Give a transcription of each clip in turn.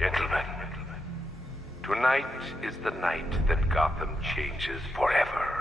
Gentlemen, tonight is the night that Gotham changes forever.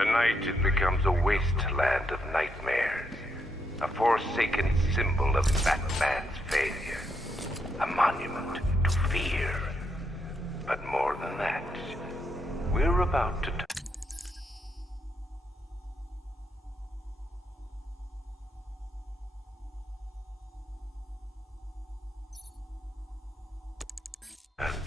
The night it becomes a wasteland of nightmares. A forsaken symbol of Batman's failure. A monument to fear. But more than that, we're about to...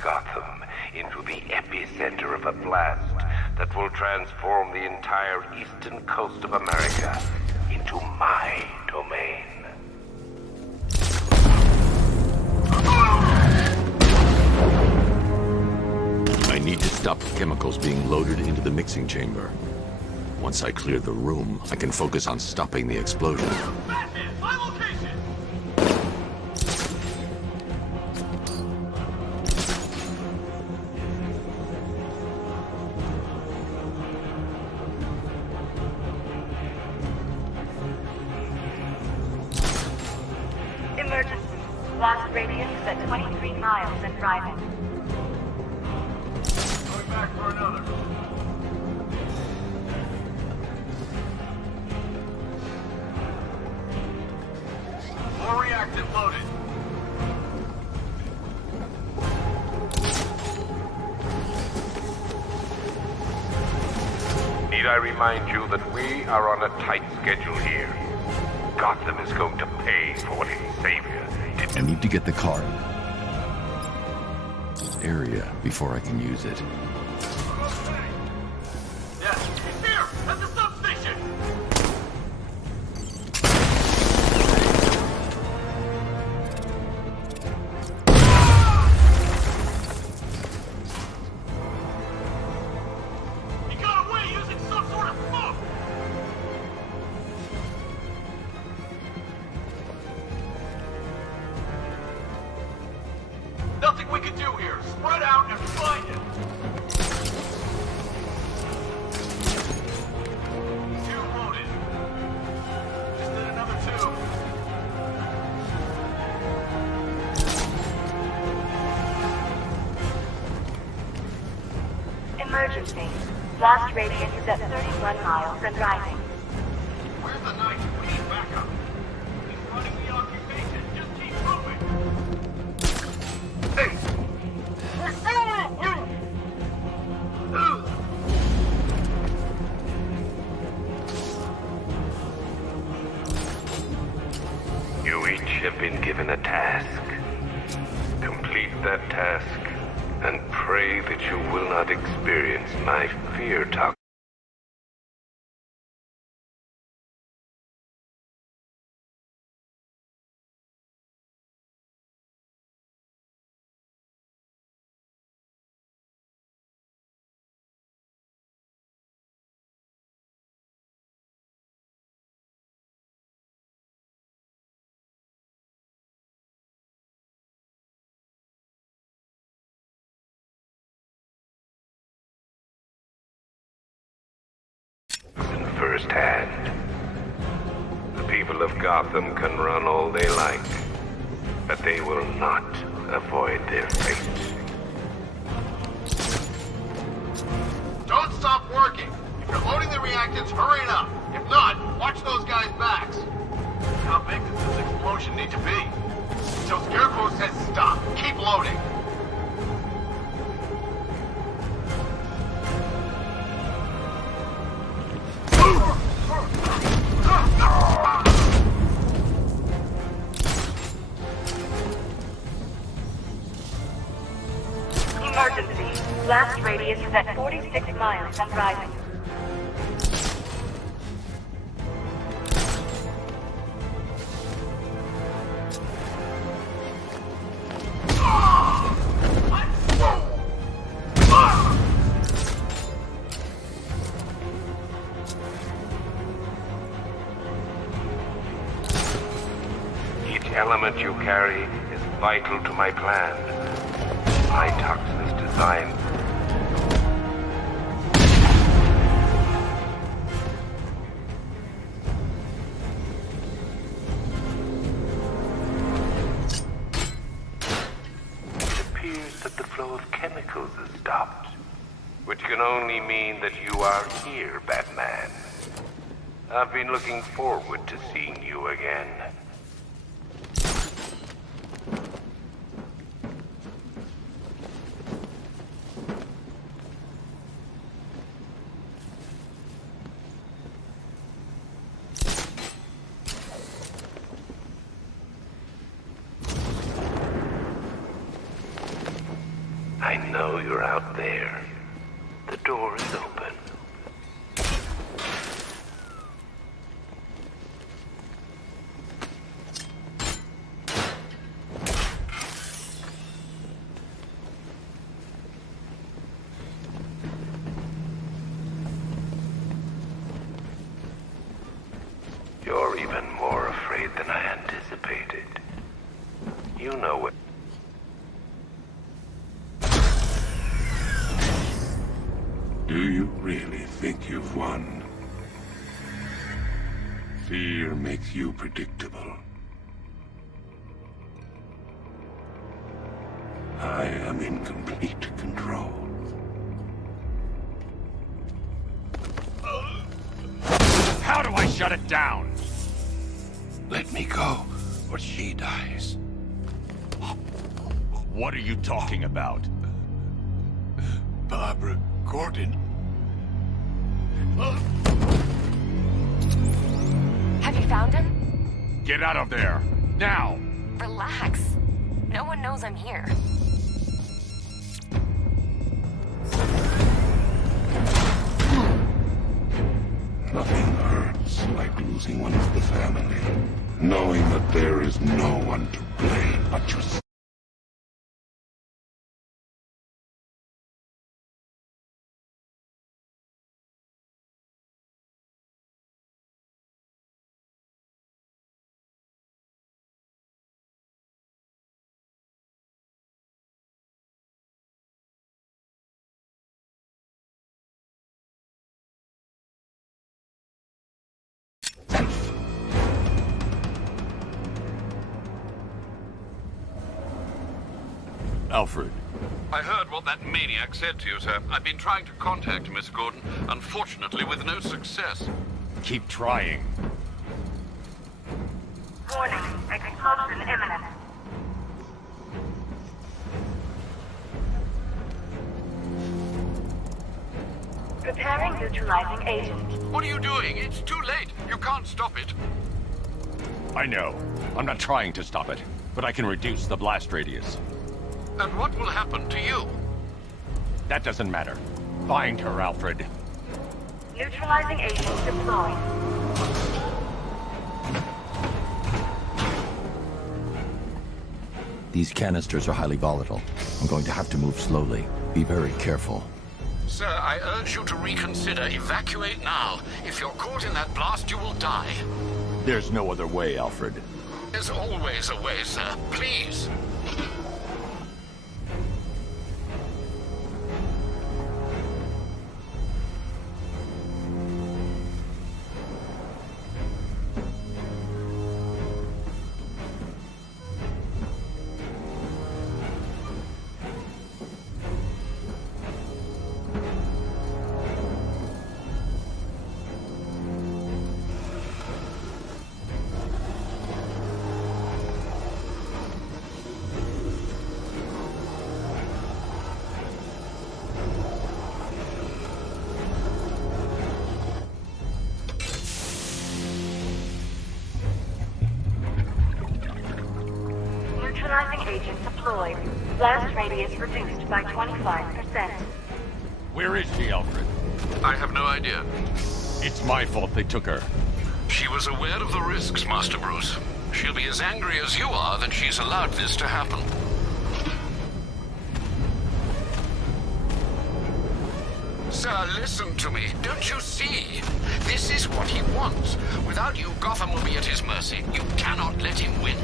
Gotham into the epicenter of a blast that will transform the entire eastern coast of America into my domain. I need to stop the chemicals being loaded into the mixing chamber. Once I clear the room, I can focus on stopping the explosion. Batman, my location! Emergency. Blast radius is at 23 miles and driving. Going back for another. More reactive loaded. Need I remind you that we are on a tight schedule here? Gotham is going to pay for what its savior did. I need to get the car area before I can use it. Yes, he's here! At the substation! He got away using some sort of smoke! Nothing we can do here. Spread out and find him. Two loaded. Just did another two. Emergency. Blast radius is at 31 miles and driving. Where's the knight? We need backup. He's running the occupation. Just keep moving. Hey! You each have been given a task. Complete that task, and pray that you will not experience my fear talk. In firsthand. The people of Gotham can run all they like, but they will not avoid their fate. Don't stop working. If you're loading the reactants, hurry it up. If not, watch those guys' backs. How big does this explosion need to be? Until Scarecrow says stop. Keep loading. Emergency. Blast radius is at 46 miles and driving. Each element you carry is vital to my plan. My toxin is designed. It appears that the flow of chemicals has stopped. Which can only mean that you are here, Batman. I've been looking forward to seeing you again. I know you're out there. The door is open. You're even more afraid than I anticipated. You know what? Do you really think you've won? Fear makes you predictable. I am in complete control. How do I shut it down? Let me go, or she dies. What are you talking about? Barbara Gordon. Have you found him? Get out of there! Now! Relax. No one knows I'm here. Nothing hurts like losing one of the family. Knowing that there is no one to blame but yourself. Alfred. I heard what that maniac said to you, sir. I've been trying to contact Miss Gordon, unfortunately with no success. Keep trying. Warning, explosion imminent. Preparing neutralizing agent. What are you doing? It's too late. You can't stop it. I know. I'm not trying to stop it, but I can reduce the blast radius. And what will happen to you? That doesn't matter. Find her, Alfred. Neutralizing agent deployed. These canisters are highly volatile. I'm going to have to move slowly. Be very careful. Sir, I urge you to reconsider. Evacuate now. If you're caught in that blast, you will die. There's no other way, Alfred. There's always a way, sir. Please. Neutralizing agent deployed. Blast radius reduced by 25%. Where is she, Alfred? I have no idea. It's my fault they took her. She was aware of the risks, Master Bruce. She'll be as angry as you are that she's allowed this to happen. Sir, listen to me. Don't you see? This is what he wants. Without you, Gotham will be at his mercy. You cannot let him win.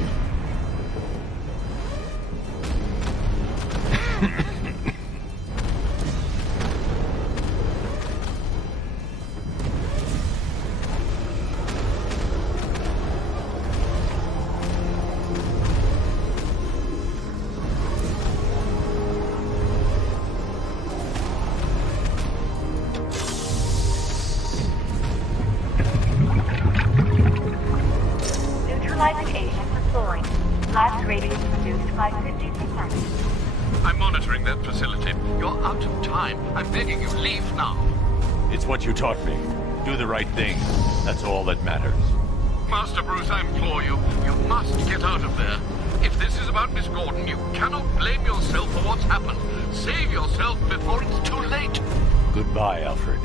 50%. I'm monitoring that facility. You're out of time. I'm begging you, leave now. It's what you taught me. Do the right thing. That's all that matters. Master Bruce, I implore you, you must get out of there. If this is about Miss Gordon, you cannot blame yourself for what's happened. Save yourself before it's too late. Goodbye, Alfred.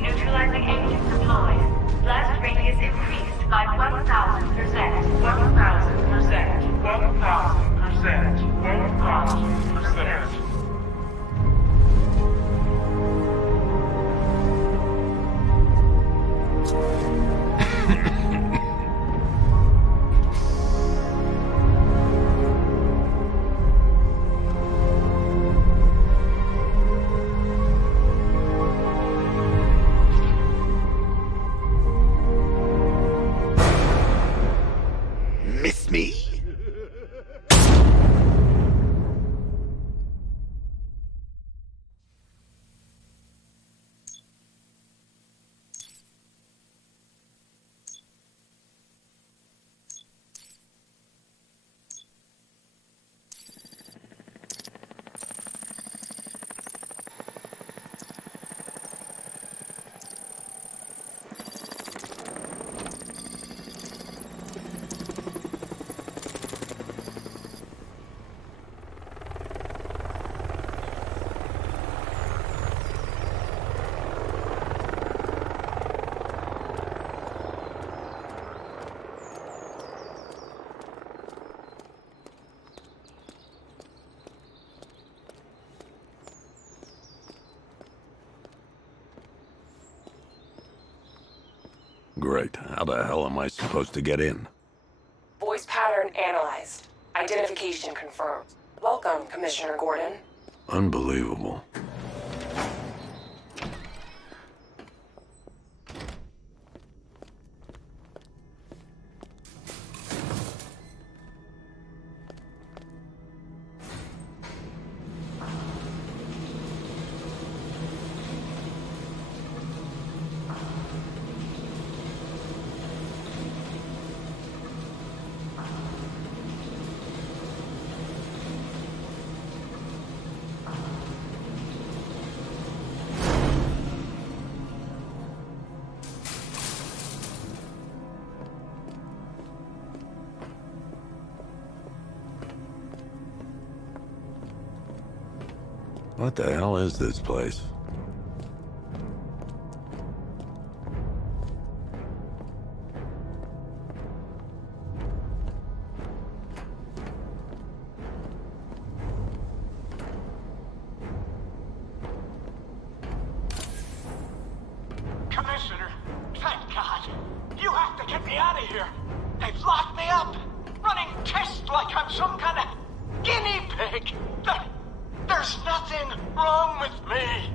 Neutralizing agent deployed. Blast radius increased by 1,000%. 1,000%. 1,000%. 1,000%. Miss me? Great. How the hell am I supposed to get in? Voice pattern analyzed. Identification confirmed. Welcome, Commissioner Gordon. Unbelievable. What the hell is this place? Commissioner, thank God. You have to get me out of here. They've locked me up, running tests like I'm some kind of guinea pig. There's nothing wrong with me.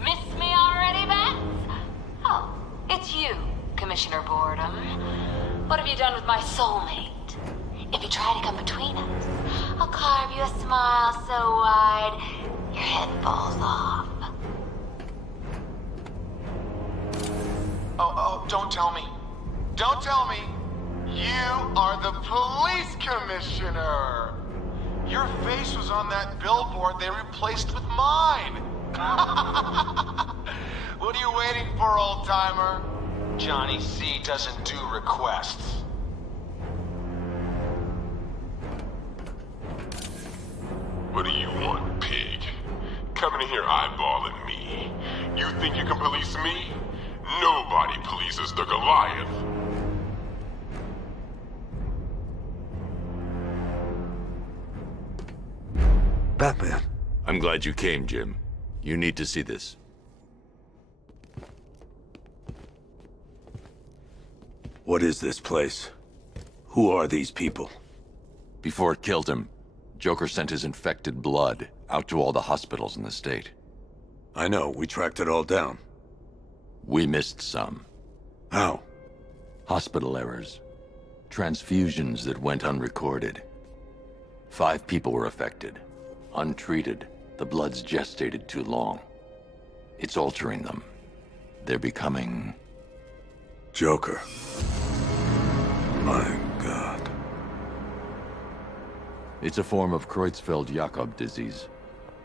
Miss me already, Bats? Oh, it's you, Commissioner Boredom. What have you done with my soulmate? If you try to come between us, I'll carve you a smile so wide your head falls off. Oh, don't tell me. Don't tell me. You are the police commissioner. Your face was on that billboard they replaced with mine. What are you waiting for, old-timer? Johnny C doesn't do requests. What do you want, pig? Coming in here eyeballing me. You think you can police me? Nobody polices the Goliath. Batman. I'm glad you came, Jim. You need to see this. What is this place? Who are these people? Before it killed him, Joker sent his infected blood out to all the hospitals in the state. I know, we tracked it all down. We missed some. How? Hospital errors. Transfusions that went unrecorded. 5 people were affected. Untreated, the blood's gestated too long. It's altering them. They're becoming... Joker. My God. It's a form of Creutzfeldt-Jakob disease,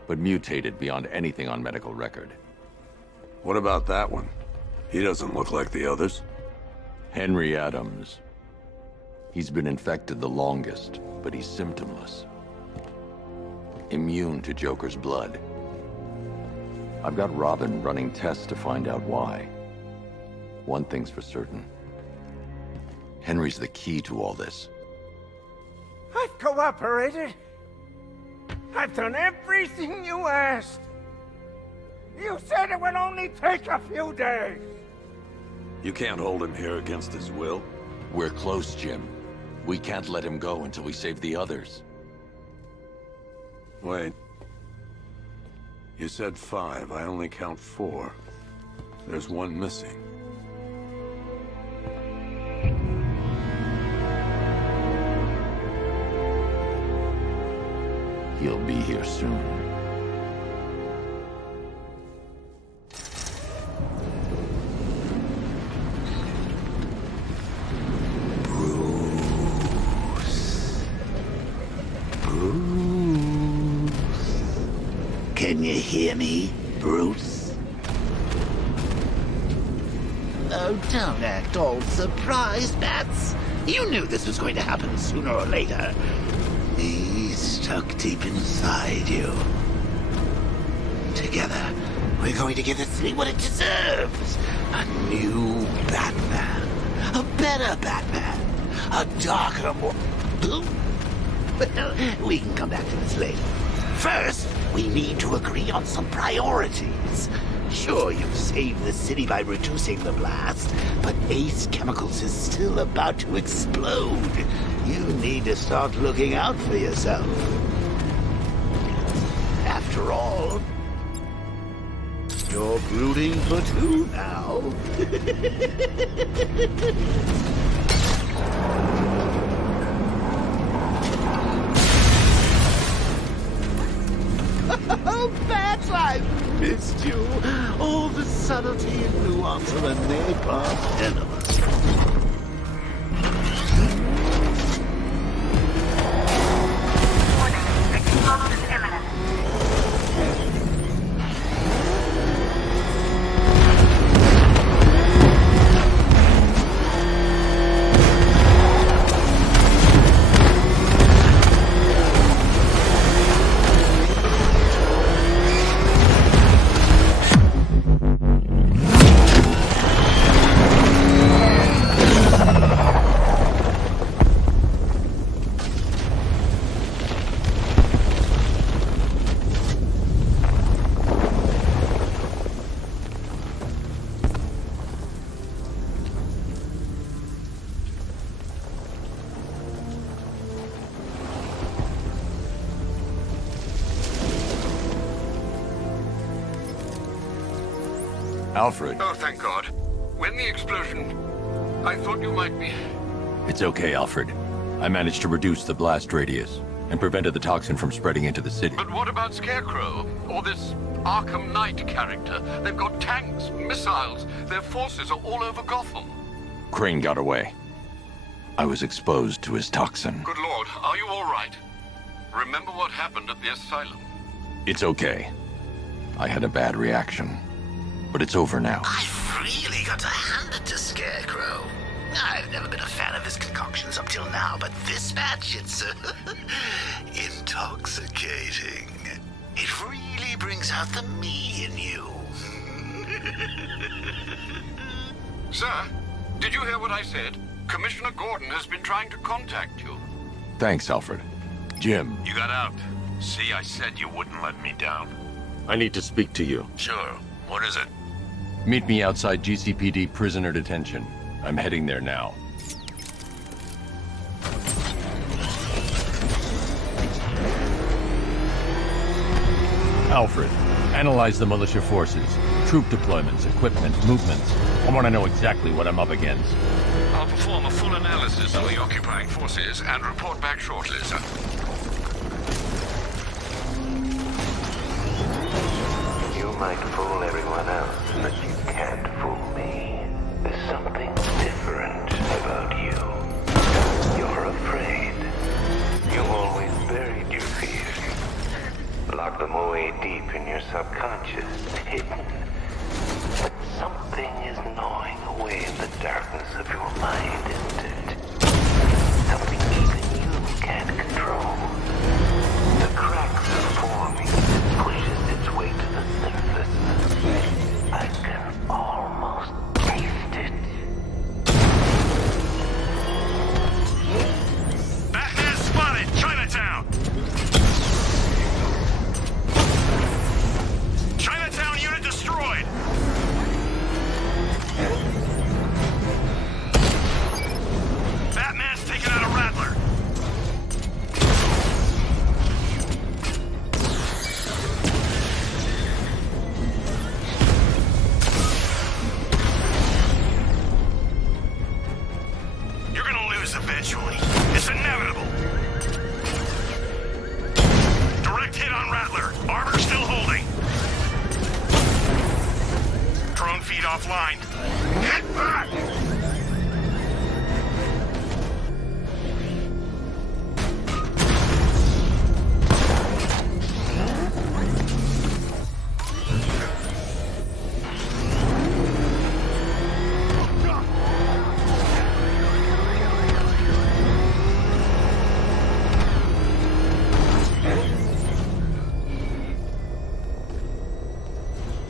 but mutated beyond anything on medical record. What about that one? He doesn't look like the others. Henry Adams. He's been infected the longest, but he's symptomless. Immune to Joker's blood. I've got Robin running tests to find out why. One thing's for certain. Henry's the key to all this. I've cooperated. I've done everything you asked. You said it would only take a few days. You can't hold him here against his will. We're close, Jim. We can't let him go until we save the others. Wait. You said 5. I only count 4. There's one missing. He'll be here soon. Can you hear me, Bruce? Oh, don't act all surprised, Bats. You knew this was going to happen sooner or later. He's stuck deep inside you. Together, we're going to give the city what it deserves. A new Batman. A better Batman. A darker, more... Well, we can come back to this later. First, we need to agree on some priorities. Sure, you've saved the city by reducing the blast, but Ace Chemicals is still about to explode. You need to start looking out for yourself. After all, you're brooding for 2 now. Oh, Bats, I've missed you. All the subtlety and nuance of a napalm enema. Explosion imminent. Alfred. Oh, thank God. When the explosion... I thought you might be... It's okay, Alfred. I managed to reduce the blast radius and prevented the toxin from spreading into the city. But what about Scarecrow? Or this Arkham Knight character? They've got tanks, missiles. Their forces are all over Gotham. Crane got away. I was exposed to his toxin. Good Lord, are you all right? Remember what happened at the asylum? It's okay. I had a bad reaction. But it's over now. I've really got to hand it to Scarecrow. I've never been a fan of his concoctions up till now, but this batch, it's intoxicating. It really brings out the me in you. Sir, did you hear what I said? Commissioner Gordon has been trying to contact you. Thanks, Alfred. Jim. You got out. See, I said you wouldn't let me down. I need to speak to you. Sure. What is it? Meet me outside GCPD prisoner detention. I'm heading there now. Alfred, analyze the militia forces, troop deployments, equipment, movements. I want to know exactly what I'm up against. I'll perform a full analysis of the occupying forces and report back shortly, sir. You might fool everyone else, but you can't fool me. There's something different about you. You're afraid. You've always buried your fears. Lock them away deep in your subconscious, hidden. But something is gnawing away in the darkness of your mind, isn't it? Something even you can't control. The cracks are forming as it pushes its way to the surface. I can almost taste it. Batman spotted! Chinatown! Chinatown unit destroyed! Batman's taken out a Rattler! You're gonna lose eventually. It's inevitable. Direct hit on Rattler. Armor still holding. Drone feed offline. Get back!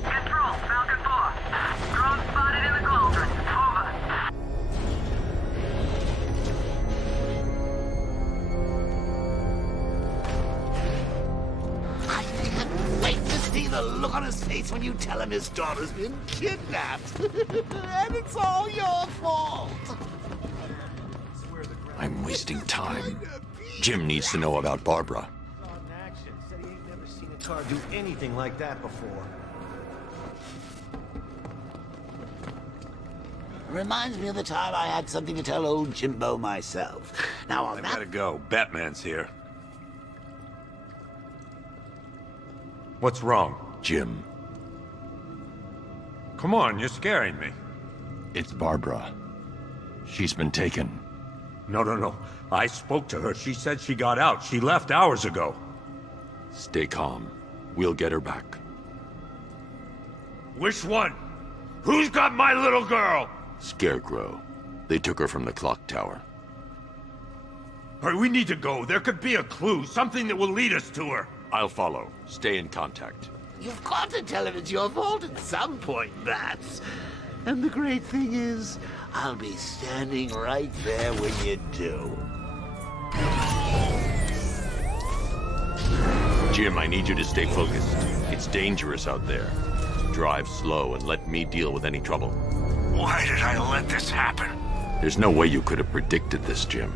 Control, Falcon 4. Drone spotted in the cauldron. Over. I can't wait to see the look on his face when you tell him his daughter's been kidnapped. And it's all your fault. I'm wasting time. Jim needs to know about Barbara. Said he ain't never seen a car do anything like that before. Reminds me of the time I had something to tell old Jimbo myself. Now on I that... gotta go. Batman's here. What's wrong? Jim, Come on, you're scaring me. It's Barbara. She's been taken. No. I spoke to her. She said she got out. She left hours ago. stay calm. We'll get her back. Which one? Who's got my little girl? Scarecrow. They took her from the clock tower. All right, we need to go. There could be a clue, something that will lead us to her. I'll follow. Stay in contact. You've got to tell him it's your fault at some point, Bats. And the great thing is, I'll be standing right there when you do. Jim, I need you to stay focused. It's dangerous out there. Drive slow and let me deal with any trouble. Why did I let this happen? There's no way you could have predicted this, Jim.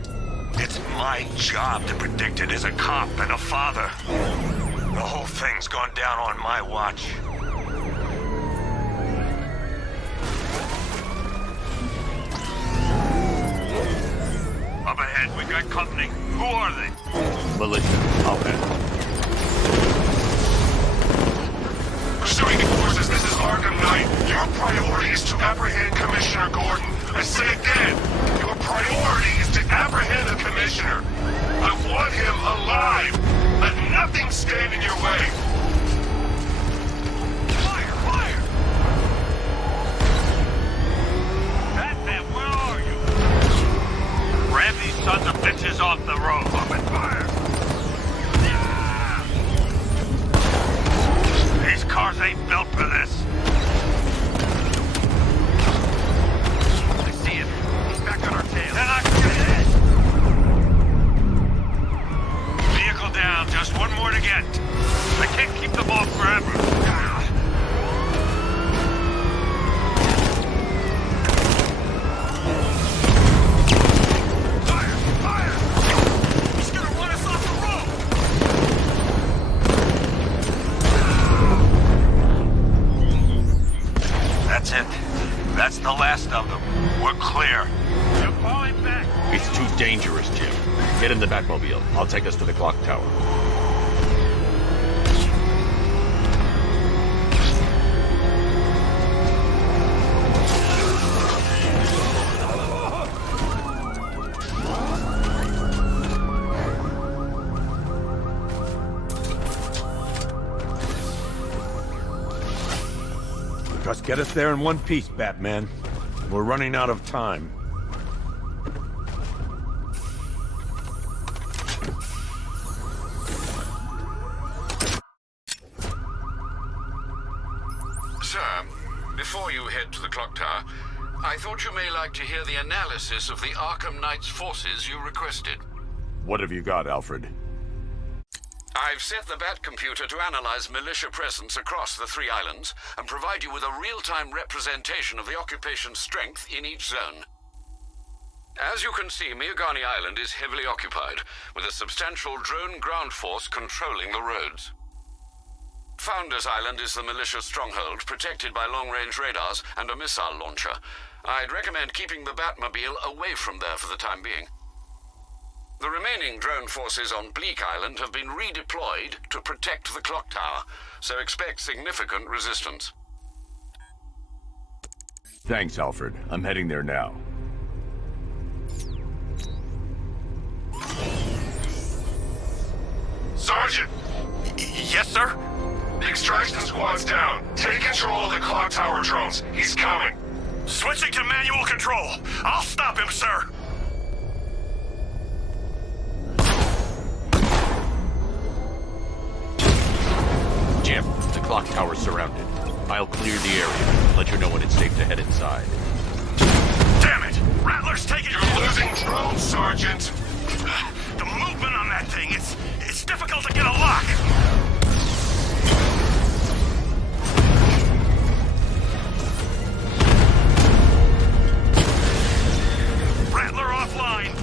It's my job to predict it as a cop and a father. The whole thing's gone down on my watch. Up ahead, we got company. Who are they? Militia. I'll handle. Pursuing forces, this is Arkham Knight. Your priority is to apprehend Commissioner Gordon. I say again, your priority is to apprehend the Commissioner. I want him alive. Let nothing stand in your way. Fire! Fire! Batman, where are you? Grab these sons of bitches off the road. Open fire! These cars ain't built for this. I see him. He's back on our tail. They're not gonna hit. Vehicle down. now, just one more to get. I can't keep them off forever. Fire! Fire! He's gonna run us off the road! That's it. That's the last of them. We're clear. You're falling back. It's too dangerous, Jim. Get in the Batmobile. I'll take us to the clock tower. Just get us there in one piece, Batman. We're running out of time. Sir, before you head to the clock tower, I thought you may like to hear the analysis of the Arkham Knight's forces you requested. What have you got, Alfred? I've set the Bat computer to analyze militia presence across the 3 islands and provide you with a real-time representation of the occupation's strength in each zone. As you can see, Miagani Island is heavily occupied, with a substantial drone ground force controlling the roads. Founders Island is the militia stronghold, protected by long-range radars and a missile launcher. I'd recommend keeping the Batmobile away from there for the time being. The remaining drone forces on Bleak Island have been redeployed to protect the clock tower, so expect significant resistance. Thanks, Alfred. I'm heading there now. Sergeant! Yes, sir? The extraction squad's down. Take control of the clock tower drones. He's coming. Switching to manual control. I'll stop him, sir. Jim, the clock tower's surrounded. I'll clear the area. Let you know when it's safe to head inside. Damn it! Rattler's taking... You're losing drones, Sergeant! The movement on that thing, it's difficult to get a lock! Rattler offline!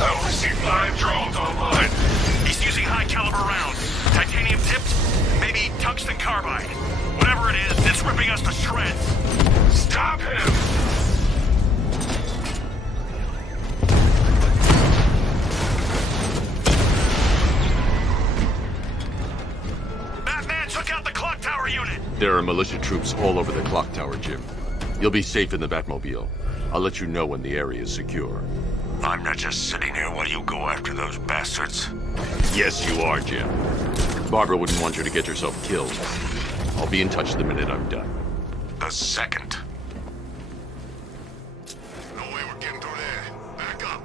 I only see 5 drones online. He's using high-caliber rounds. Titanium tipped? Maybe tungsten carbide. Whatever it is, it's ripping us to shreds. Stop him! Batman took out the clock tower unit! There are militia troops all over the clock tower, Jim. You'll be safe in the Batmobile. I'll let you know when the area is secure. I'm not just sitting here while you go after those bastards. Yes, you are, Jim. Barbara wouldn't want you to get yourself killed. I'll be in touch the minute I'm done. The second. No way we're getting through there. Back up.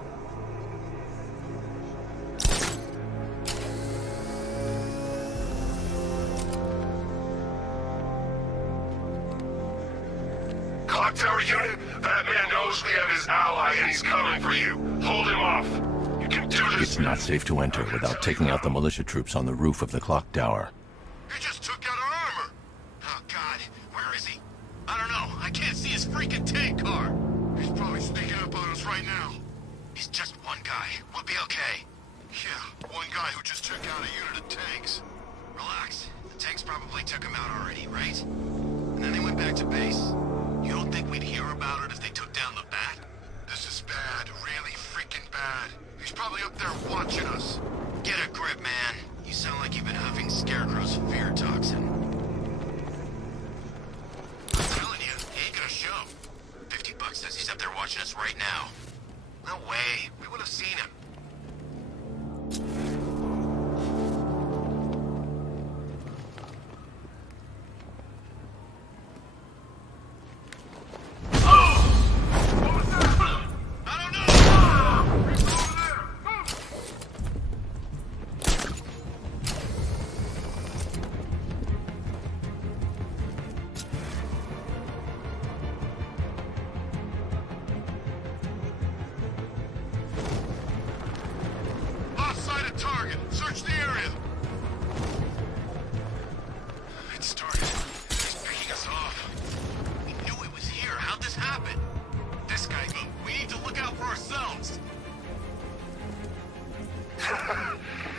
Clock tower unit, Batman knows we have his ally and he's coming for you. Hold him off. You can do this. It's not safe to enter without taking out the militia troops on the roof of the clock tower. He just took out our armor. Oh, God. Where is he? I don't know. I can't see his freaking tank car. He's probably sneaking up on us right now. He's just one guy. We'll be okay. Yeah, one guy who just took out a unit of tanks. Relax. The tanks probably took him out already, right? And then they went back to base. You don't think we'd hear about it if they took down the Bat? This is bad. Really freaking bad. He's probably up there watching us. Get a grip, man. You sound like you've been huffing Scarecrow's fear toxin. I'm telling you, he ain't gonna show. $50 says he's up there watching us right now. No way. We would have seen him.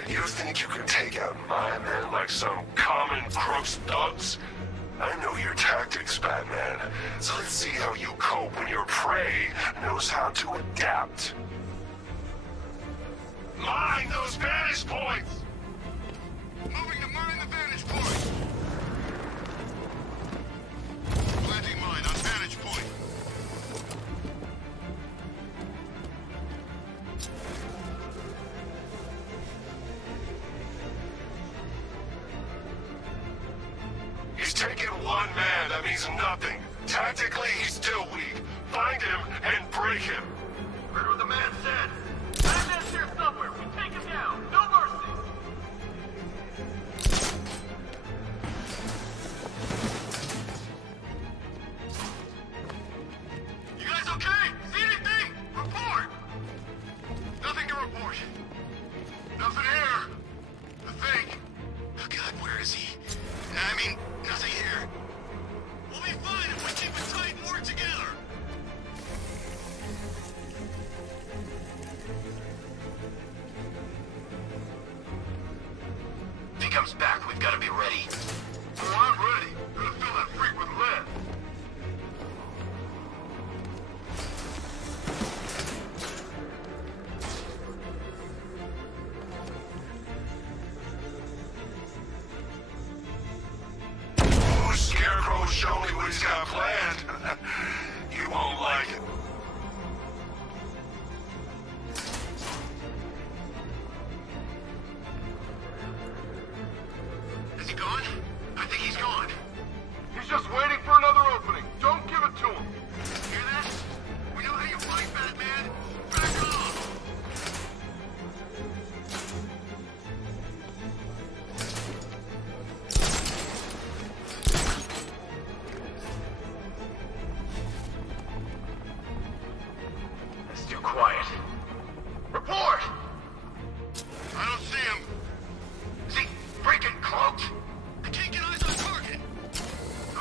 You think you can take out my men like some common crooks thugs? I know your tactics, Batman. So let's see how you cope when your prey knows how to adapt. Mine those vantage points! Moving to mine the vantage point. Planting mine on vantage point. He's taken one man, that means nothing. Tactically, he's still weak. Find him and break him. Heard what the man said. Batman's here somewhere. We take him down. No mercy. You guys okay? See anything? Report. Nothing to report. Nothing here. I think. Oh God, where is he? I mean, nothing here. We'll be fine if we keep it tight and work together. If he comes back, we've got to be ready. Oh, I'm ready. Gonna fill that freak with lead. Oh, Scarecrow, show me what he's got planned. You won't like it. Is he gone? I think he's gone. He's just waiting for another opening. Don't give it to him. Hear that? We know how you fight, Batman. Back off. It's too quiet. Report! I don't see him. Is he freaking cloaked? I can't get eyes on target.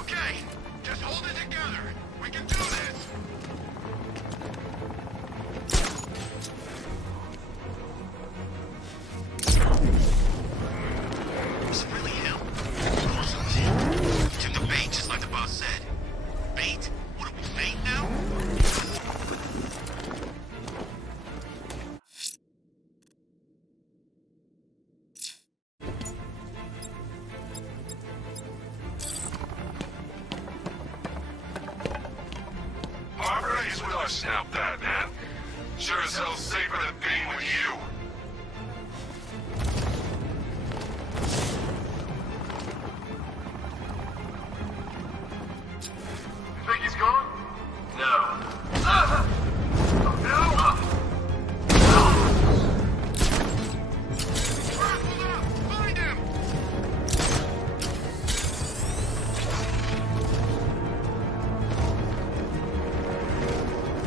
Okay, just hold it together. We can do this. Is it really him? Of course it was him. He took the bait, just like the boss said. Bait? What are we, bait now? Barbara is with us now, Batman. Sure as hell safer than being with you. You think he's gone? No. Oh, no! Find him!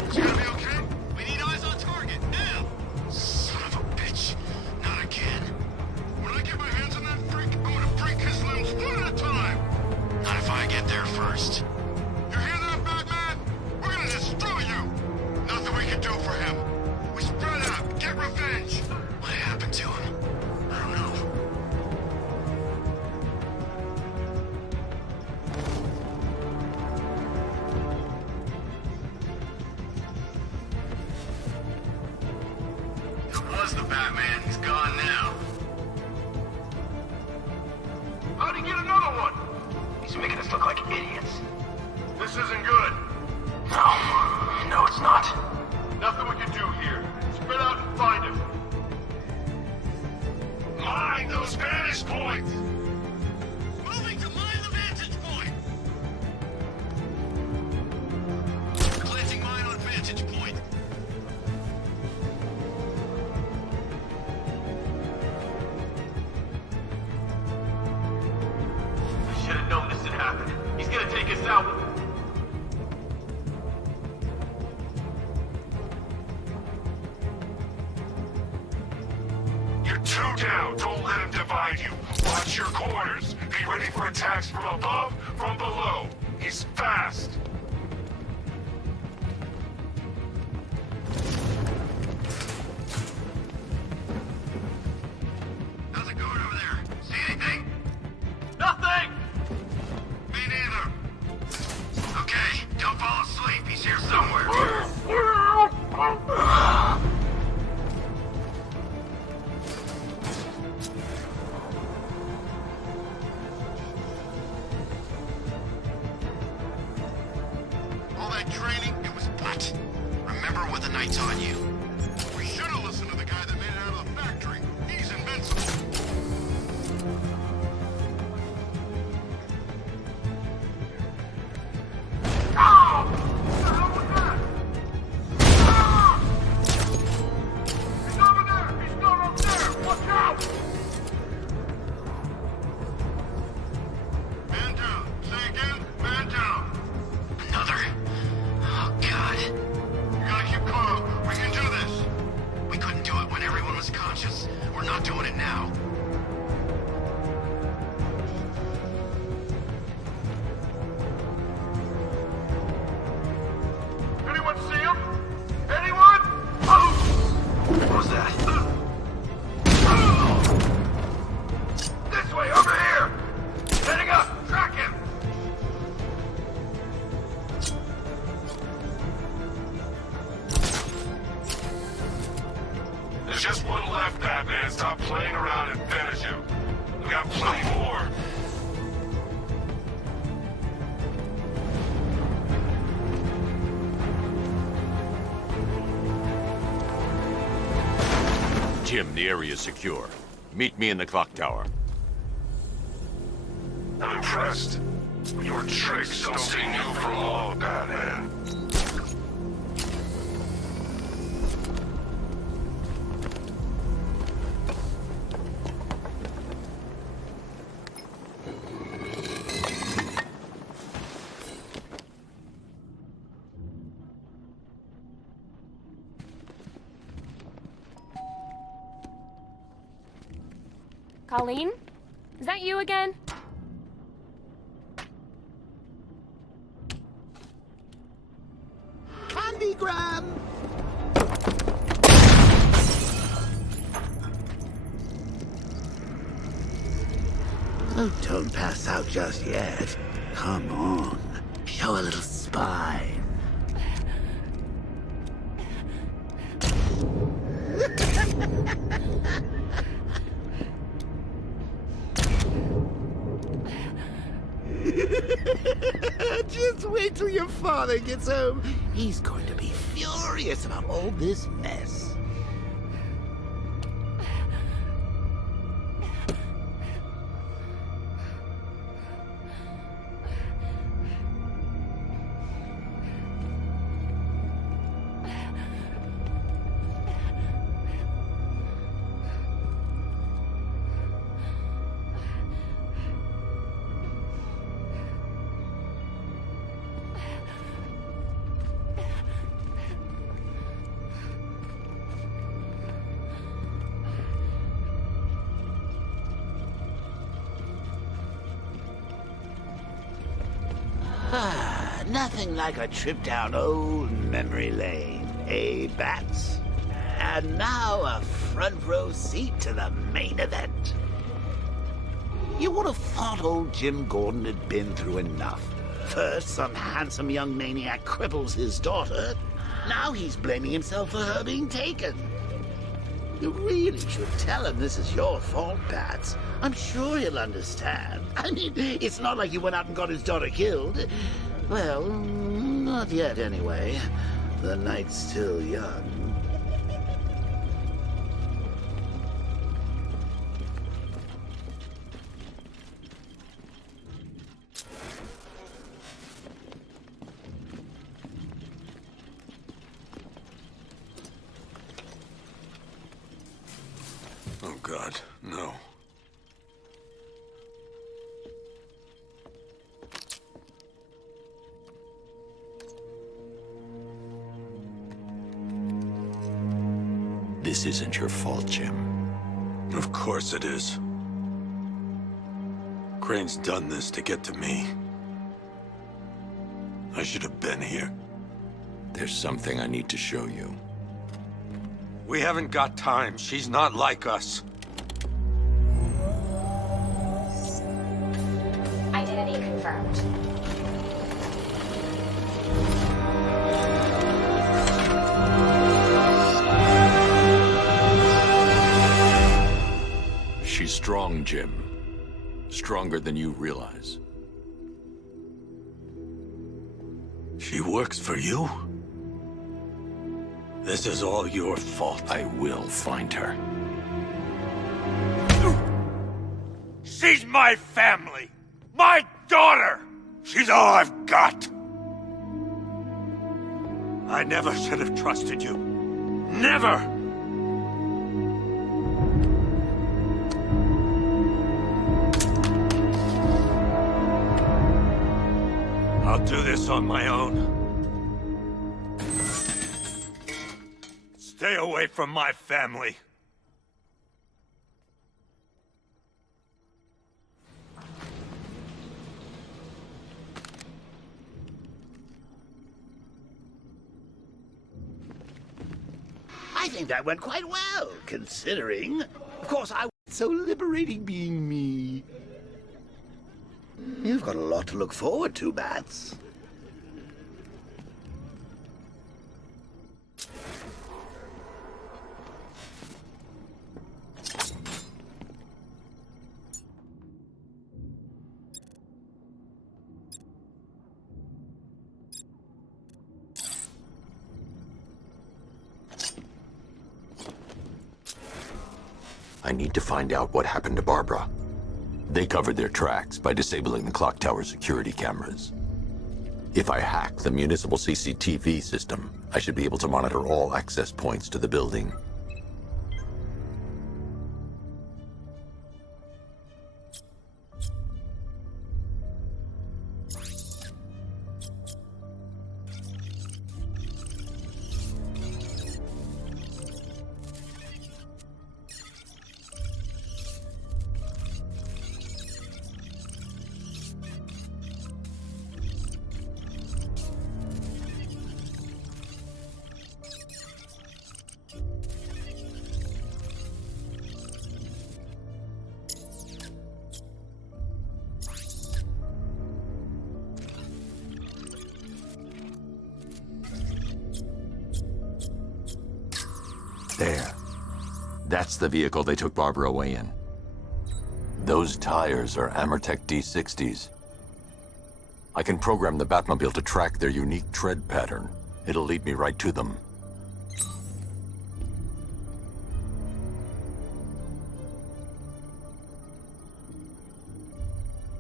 It's gonna be okay. We need eyes on target, now! Son of a bitch. Not again. When I get my hands on that freak, I'm gonna break his limbs one at a time! Not if I get there first. You hear that, Batman? We're gonna destroy you! Nothing we can do for him. We spread out, get revenge! What happened to him? I don't know. It was the Batman. He's gone now. How'd he get another one? He's making us look like idiots. This isn't good. No, it's not. Nothing we can do here. Spread out and find him. Mine those vantage points! Moving to mine the vantage point. Planting mine on vantage point. I should have known this would happen. He's gonna take us out. You're two down. Don't let him divide you. Watch your corners. Be ready for attacks from above, from below. He's fast. lights on you. We should have listened to the guy that made it out of the factory. He's invincible. There's just one left, Batman. Stop playing around and finish him. We got plenty more. Jim, the area's secure. Meet me in the clock tower. I'm impressed. Your tricks don't seem new from all, Batman. Colleen? Is that you again? Candygram! Oh, don't pass out just yet. Come on. Show a little spine. Just wait till your father gets home. He's going to be furious about all this mess. Nothing like a trip down old memory lane, eh, Bats? And now a front row seat to the main event. You would have thought old Jim Gordon had been through enough. First, some handsome young maniac cripples his daughter. Now he's blaming himself for her being taken. You really should tell him this is your fault, Bats. I'm sure he'll understand. I mean, it's not like you went out and got his daughter killed. Well, not yet anyway. The night's still young. Oh, God, no. This isn't your fault, Jim. Of course it is. Crane's done this to get to me. I should have been here. There's something I need to show you. We haven't got time. She's not like us. Identity confirmed. She's strong, Jim. Stronger than you realize. She works for you? This is all your fault. I will find her. She's my family! My daughter! She's all I've got! I never should have trusted you. Never! I'll do this on my own. Stay away from my family. I think that went quite well, considering. Of course, it's so liberating being me. You've got a lot to look forward to, Bats. I need to find out what happened to Barbara. They covered their tracks by disabling the clock tower security cameras. If I hack the municipal CCTV system, I should be able to monitor all access points to the building. There. That's the vehicle they took Barbara away in. Those tires are Amertech D60s. I can program the Batmobile to track their unique tread pattern. It'll lead me right to them.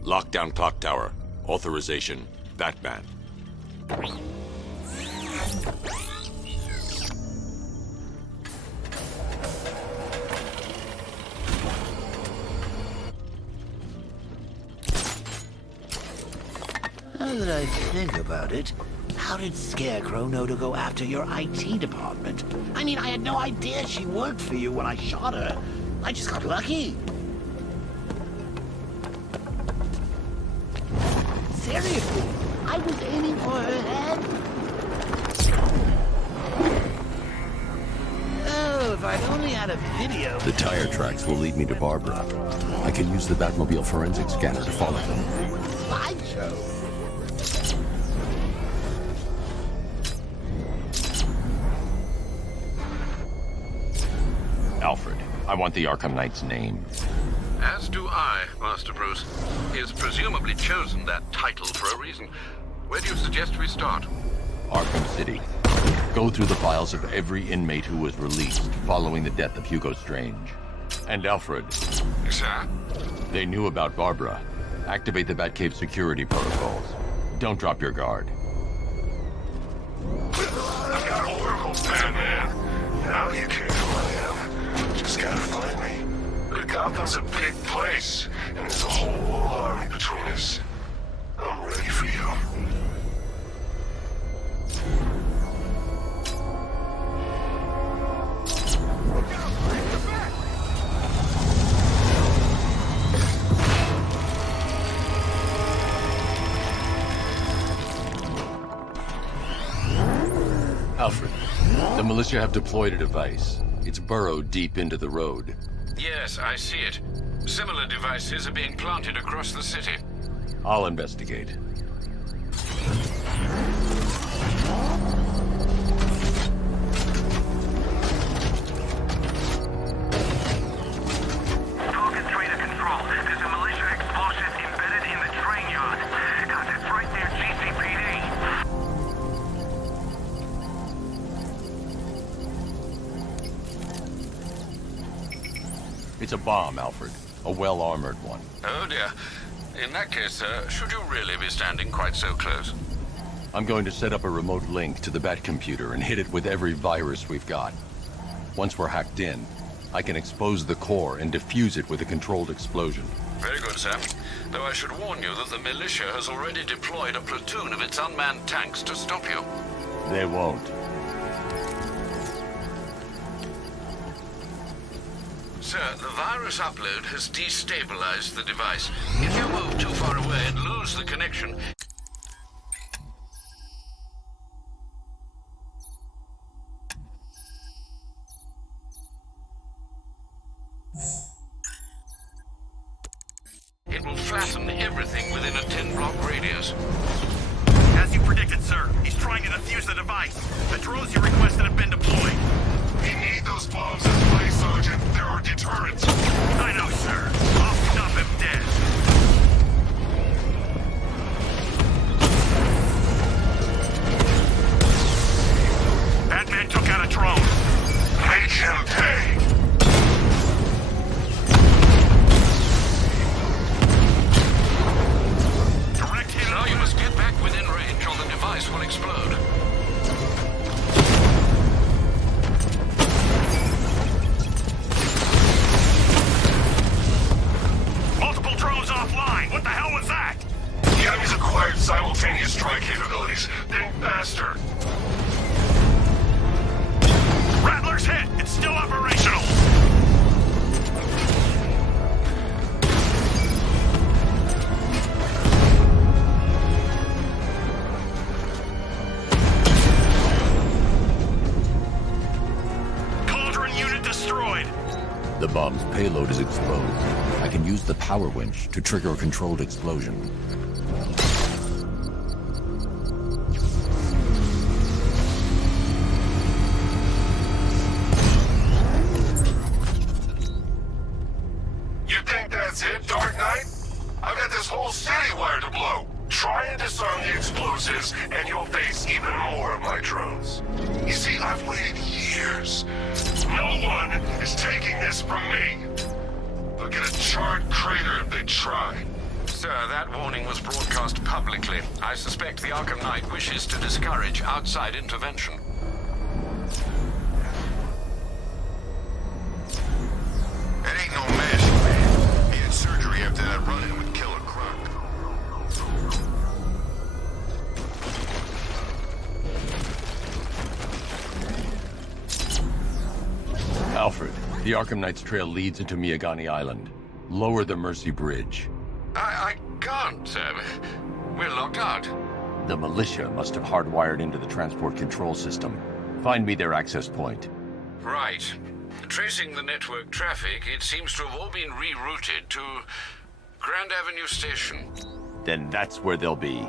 Lockdown clock tower. Authorization, Batman. Now that I think about it, how did Scarecrow know to go after your IT department? I mean, I had no idea she worked for you when I shot her. I just got lucky. Seriously, I was aiming for her head. Oh, if I'd only had a video. The tire tracks will lead me to Barbara. I can use the Batmobile forensic scanner to follow them. Slideshow. Alfred, I want the Arkham Knight's name. As do I, Master Bruce. He has presumably chosen that title for a reason. Where do you suggest we start? Arkham City. Go through the files of every inmate who was released following the death of Hugo Strange. And Alfred. Sir? They knew about Barbara. Activate the Batcave security protocols. Don't drop your guard. I've got Oracle, Batman. Now you can know who I am. Just gotta find me. But Gotham's a big place, and there's a whole army between us. I'm ready for you. Alfred, the militia have deployed a device. It's burrowed deep into the road. Yes, I see it. Similar devices are being planted across the city. I'll investigate. Target trader control. There's a militia explosive embedded in the train yard. God, it's right near GCPD. It's a bomb, Alfred. A well-armored one. Oh dear. In that case, sir, should you really be standing quite so close? I'm going to set up a remote link to the Bat computer and hit it with every virus we've got. Once we're hacked in, I can expose the core and defuse it with a controlled explosion. Very good, sir. Though I should warn you that the militia has already deployed a platoon of its unmanned tanks to stop you. They won't. Sir, the virus upload has destabilized the device. If you move too far away and lose the connection... it will flatten everything within a 10-block radius. As you predicted, sir. He's trying to defuse the device. The drones you requested have been deployed. We need those bombs in place, Sergeant. There are deterrents. I know, sir. I'll stop him dead. Batman took out a drone. Make him pay. Direct him. Now you must get back within range or the device will explode. Multiple drones offline. What the hell was that? The enemy's acquired simultaneous strike capabilities. Think faster. Rattler's hit. It's still operational. Cauldron unit destroyed. The bomb's payload is exposed. I can use the power winch to trigger a controlled explosion. You think that's it, Dark Knight? I've got this whole city wired to blow. Try and disarm the explosives, and you'll face even more of my drones. You see, I've waited years. No one is taking this from me. They'll get a charred crater if they try. Sir, that warning was broadcast publicly. I suspect the Arkham Knight wishes to discourage outside intervention. That ain't no magic, man. He had surgery after that run-in with Killer Croc. Alfred, the Arkham Knight's trail leads into Miagani Island. Lower the Mercy Bridge. I can't, sir. We're locked out. The militia must have hardwired into the transport control system. Find me their access point. Right. Tracing the network traffic, it seems to have all been rerouted to Grand Avenue Station. Then that's where they'll be.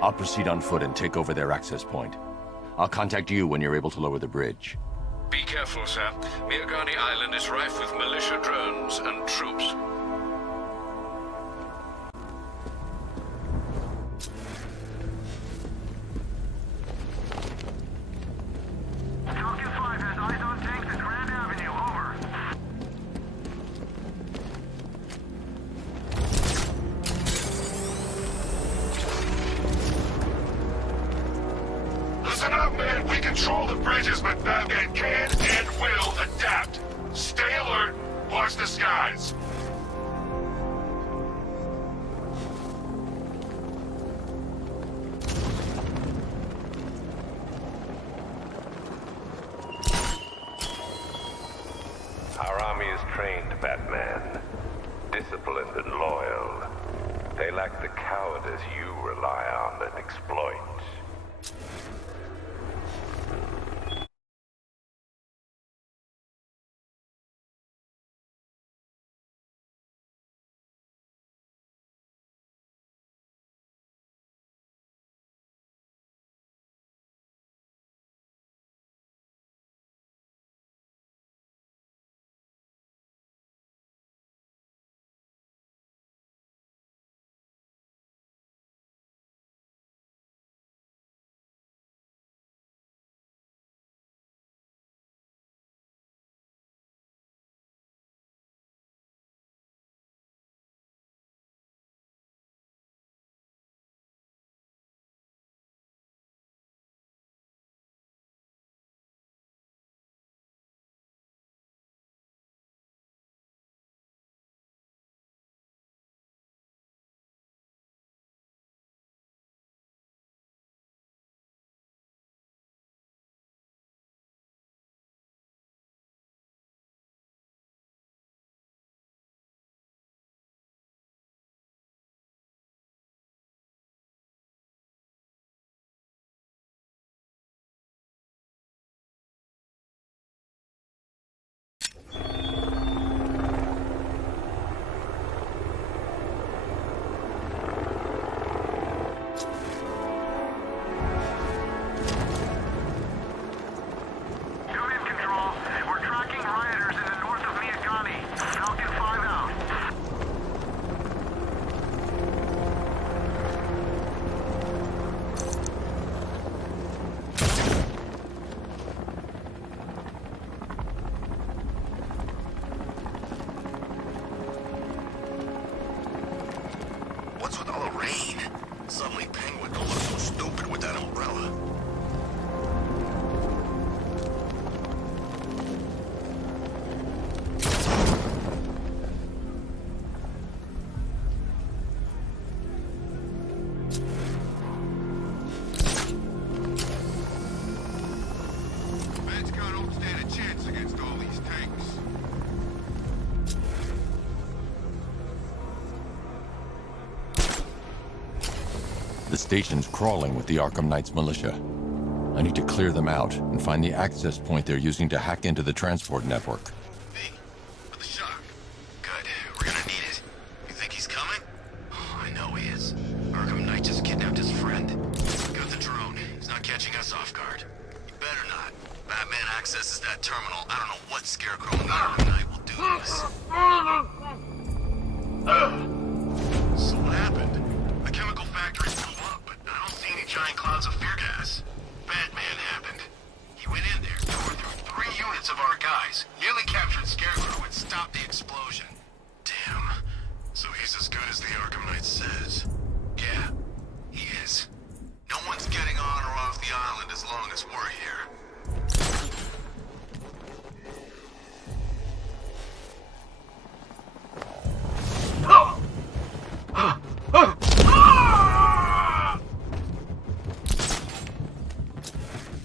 I'll proceed on foot and take over their access point. I'll contact you when you're able to lower the bridge. Be careful, sir. Miagani Island is rife with militia drones and troops. Falcon 5 has eyes on tanks at Grand Avenue. Over. Listen up, man. We control the bridges, but Batman can and will adapt. Stay alert. Watch the skies. Our army is trained, Batman. Disciplined and loyal. They lack the cowardice you rely on and exploit. The station's crawling with the Arkham Knight's militia. I need to clear them out and find the access point they're using to hack into the transport network. With the shock. Good. We're gonna need it. You think he's coming? Oh, I know he is. Arkham Knight just kidnapped his friend. Got the drone. He's not catching us off guard. He better not. Batman accesses that terminal. I don't know what Scarecrow and Arkham Knight will do to us. So what happened? The chemical factory blew up, but I don't see any giant clouds of fear gas. Batman happened. He went in there, tore through 3 units of our guys, nearly captured Scarecrow and stopped the explosion. Damn. So he's as good as the Arkham Knight says. Yeah, he is. No one's getting on or off the island as long as we're here.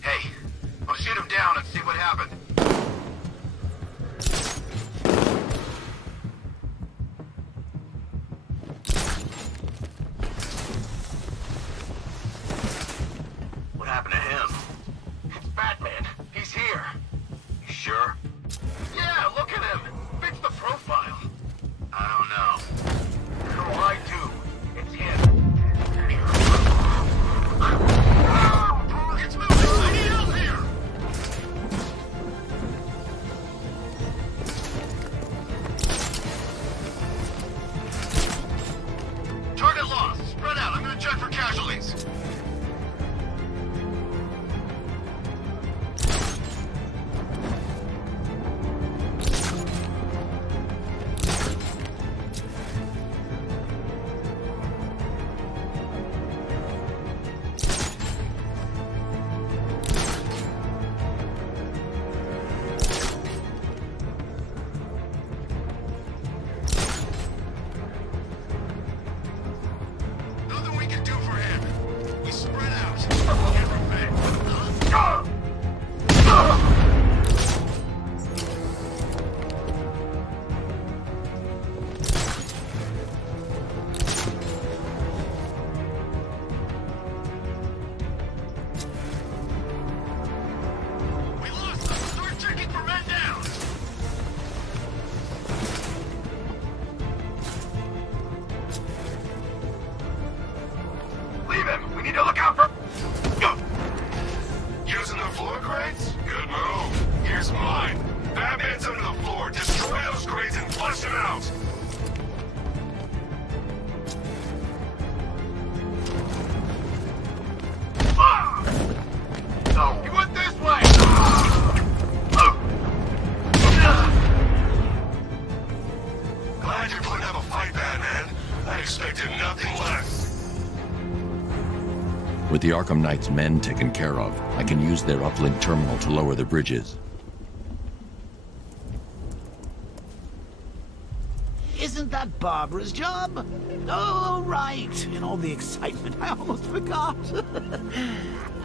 Hey, I'll shoot him down and see what happened. What happened to him? It's Batman. He's here. You sure? Yeah, look at him. Fix the profile. I don't know. So I do. It's him. It's moving! I need help here! Target lost. Spread out. I'm gonna check for casualties. Nothing we can do for him. We spread out. We lost them. Start checking for men down. Leave him. We need to look out for... Using the floor crates? Good move. Here's mine. Batman's under the floor. Destroy those crates and flush them out. No, he went this way. Glad you're putting up a fight, Batman. I expected nothing less. With the Arkham Knight's men taken care of, I can use their uplink terminal to lower the bridges. Isn't that Barbara's job? Oh, right. In all the excitement, I almost forgot.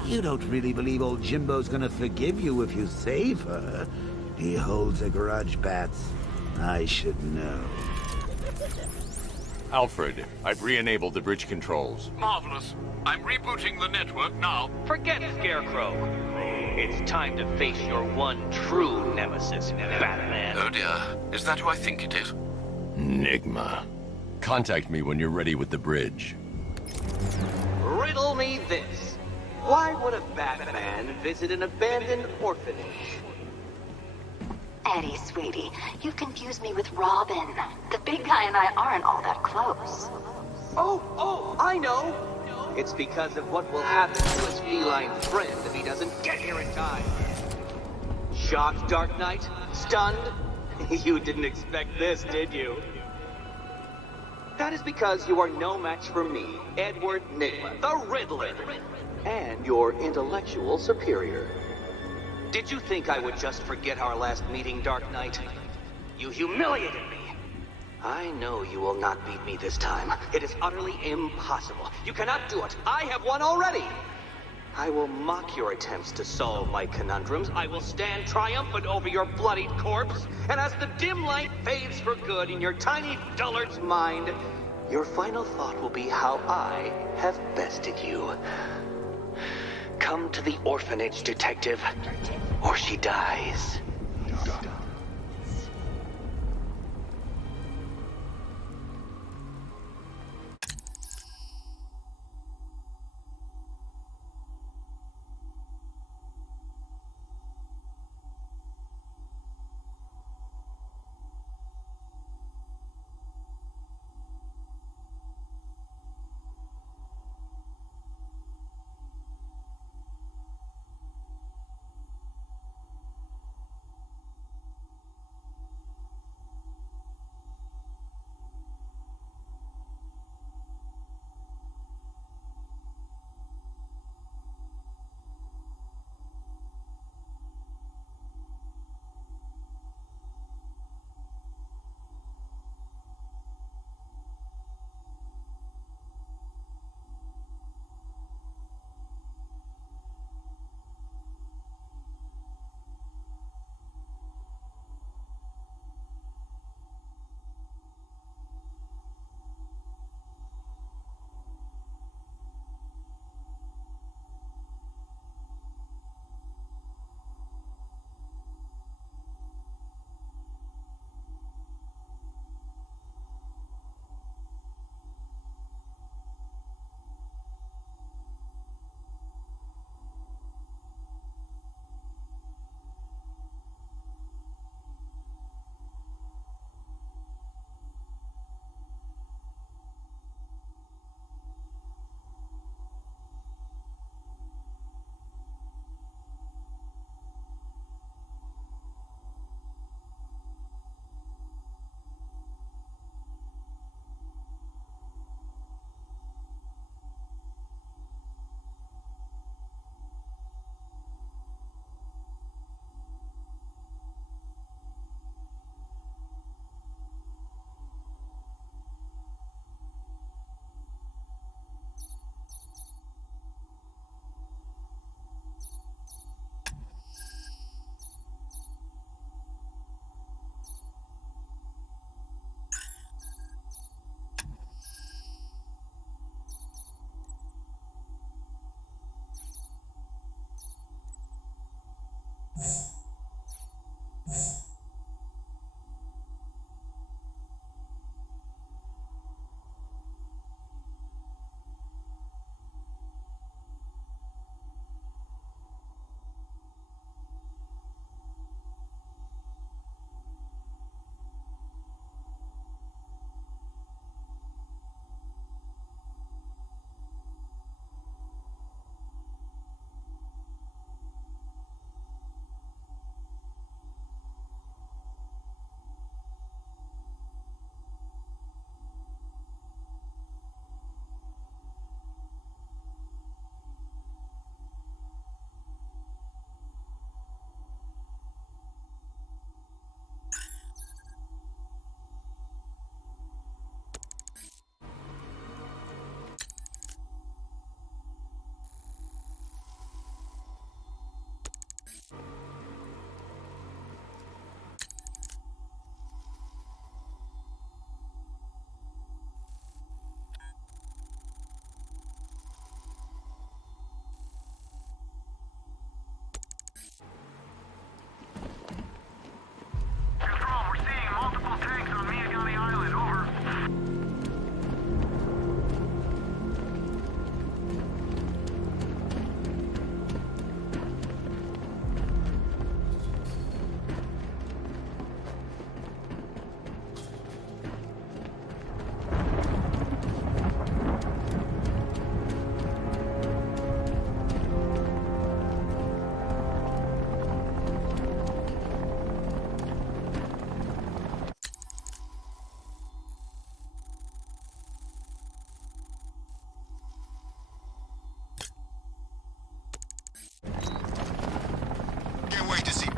You don't really believe old Jimbo's gonna forgive you if you save her. He holds a grudge, Bats. I should know. Alfred, I've re-enabled the bridge controls. Marvelous. I'm rebooting the network now. Forget Scarecrow. It's time to face your one true nemesis, Batman. Oh dear. Is that who I think it is? Enigma. Contact me when you're ready with the bridge. Riddle me this. Why would a Batman visit an abandoned orphanage? Eddie, sweetie, you confused me with Robin. The big guy and I aren't all that close. Oh, I know. It's because of what will happen to his feline friend if he doesn't get here in time. Shocked, Dark Knight? Stunned? You didn't expect this, did you? That is because you are no match for me, Edward Nygma, the Riddler, and your intellectual superior. Did you think I would just forget our last meeting, Dark Knight? You humiliated me. I know you will not beat me this time. It is utterly impossible. You cannot do it. I have won already. I will mock your attempts to solve my conundrums. I will stand triumphant over your bloodied corpse. And as the dim light fades for good in your tiny dullard's mind, your final thought will be how I have bested you. Come to the orphanage, detective, or she dies.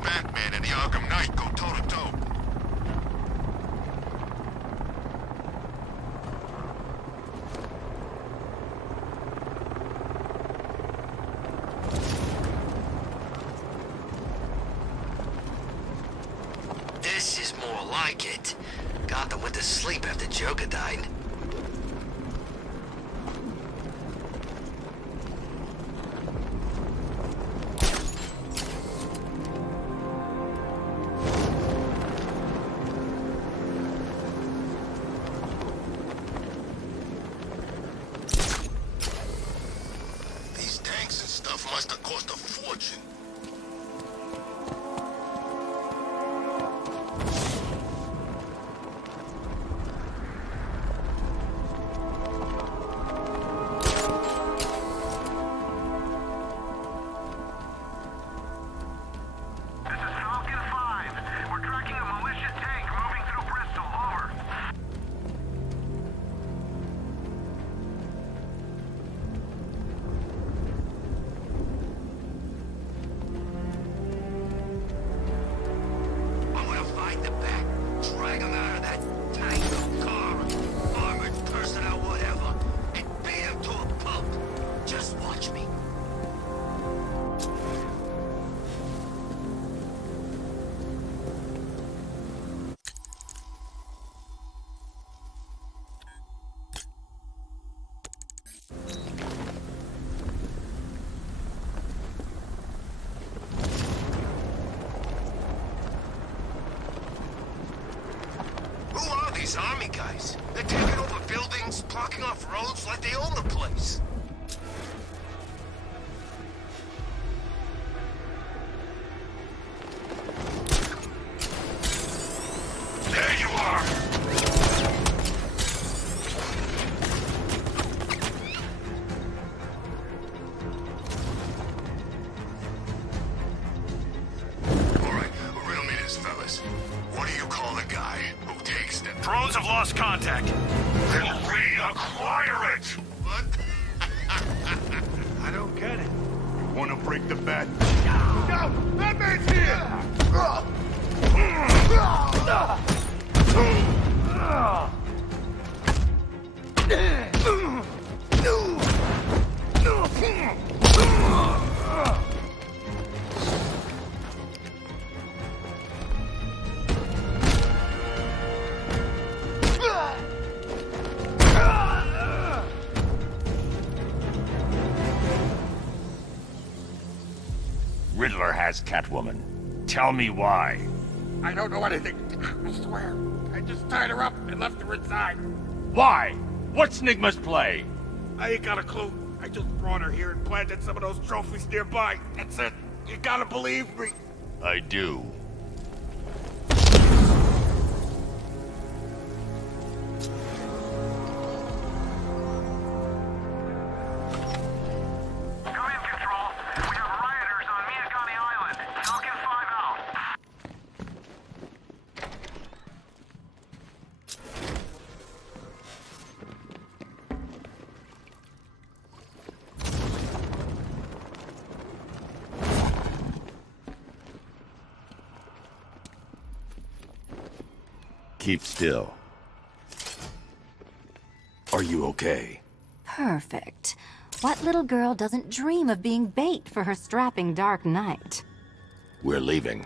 Batman and the Arkham Knight go toe-to-toe. This is more like it. Gotham went to sleep after Joker died. these army guys. They're taking over buildings, blocking off roads like they own the place. There you are! Alright, riddle me this, fellas. What do you call the guy who takes them? Drones have lost contact. Then reacquire it! What? I don't get it. Want to break the bat? No! Batman's here! Riddler has Catwoman. Tell me why. I don't know anything. I swear. I just tied her up and left her inside. Why? What's Nigma's play? I ain't got a clue. I just brought her here and planted some of those trophies nearby. That's it. You gotta believe me. I do. Keep still. Are you okay? Perfect. What little girl doesn't dream of being bait for her strapping Dark Knight? We're leaving.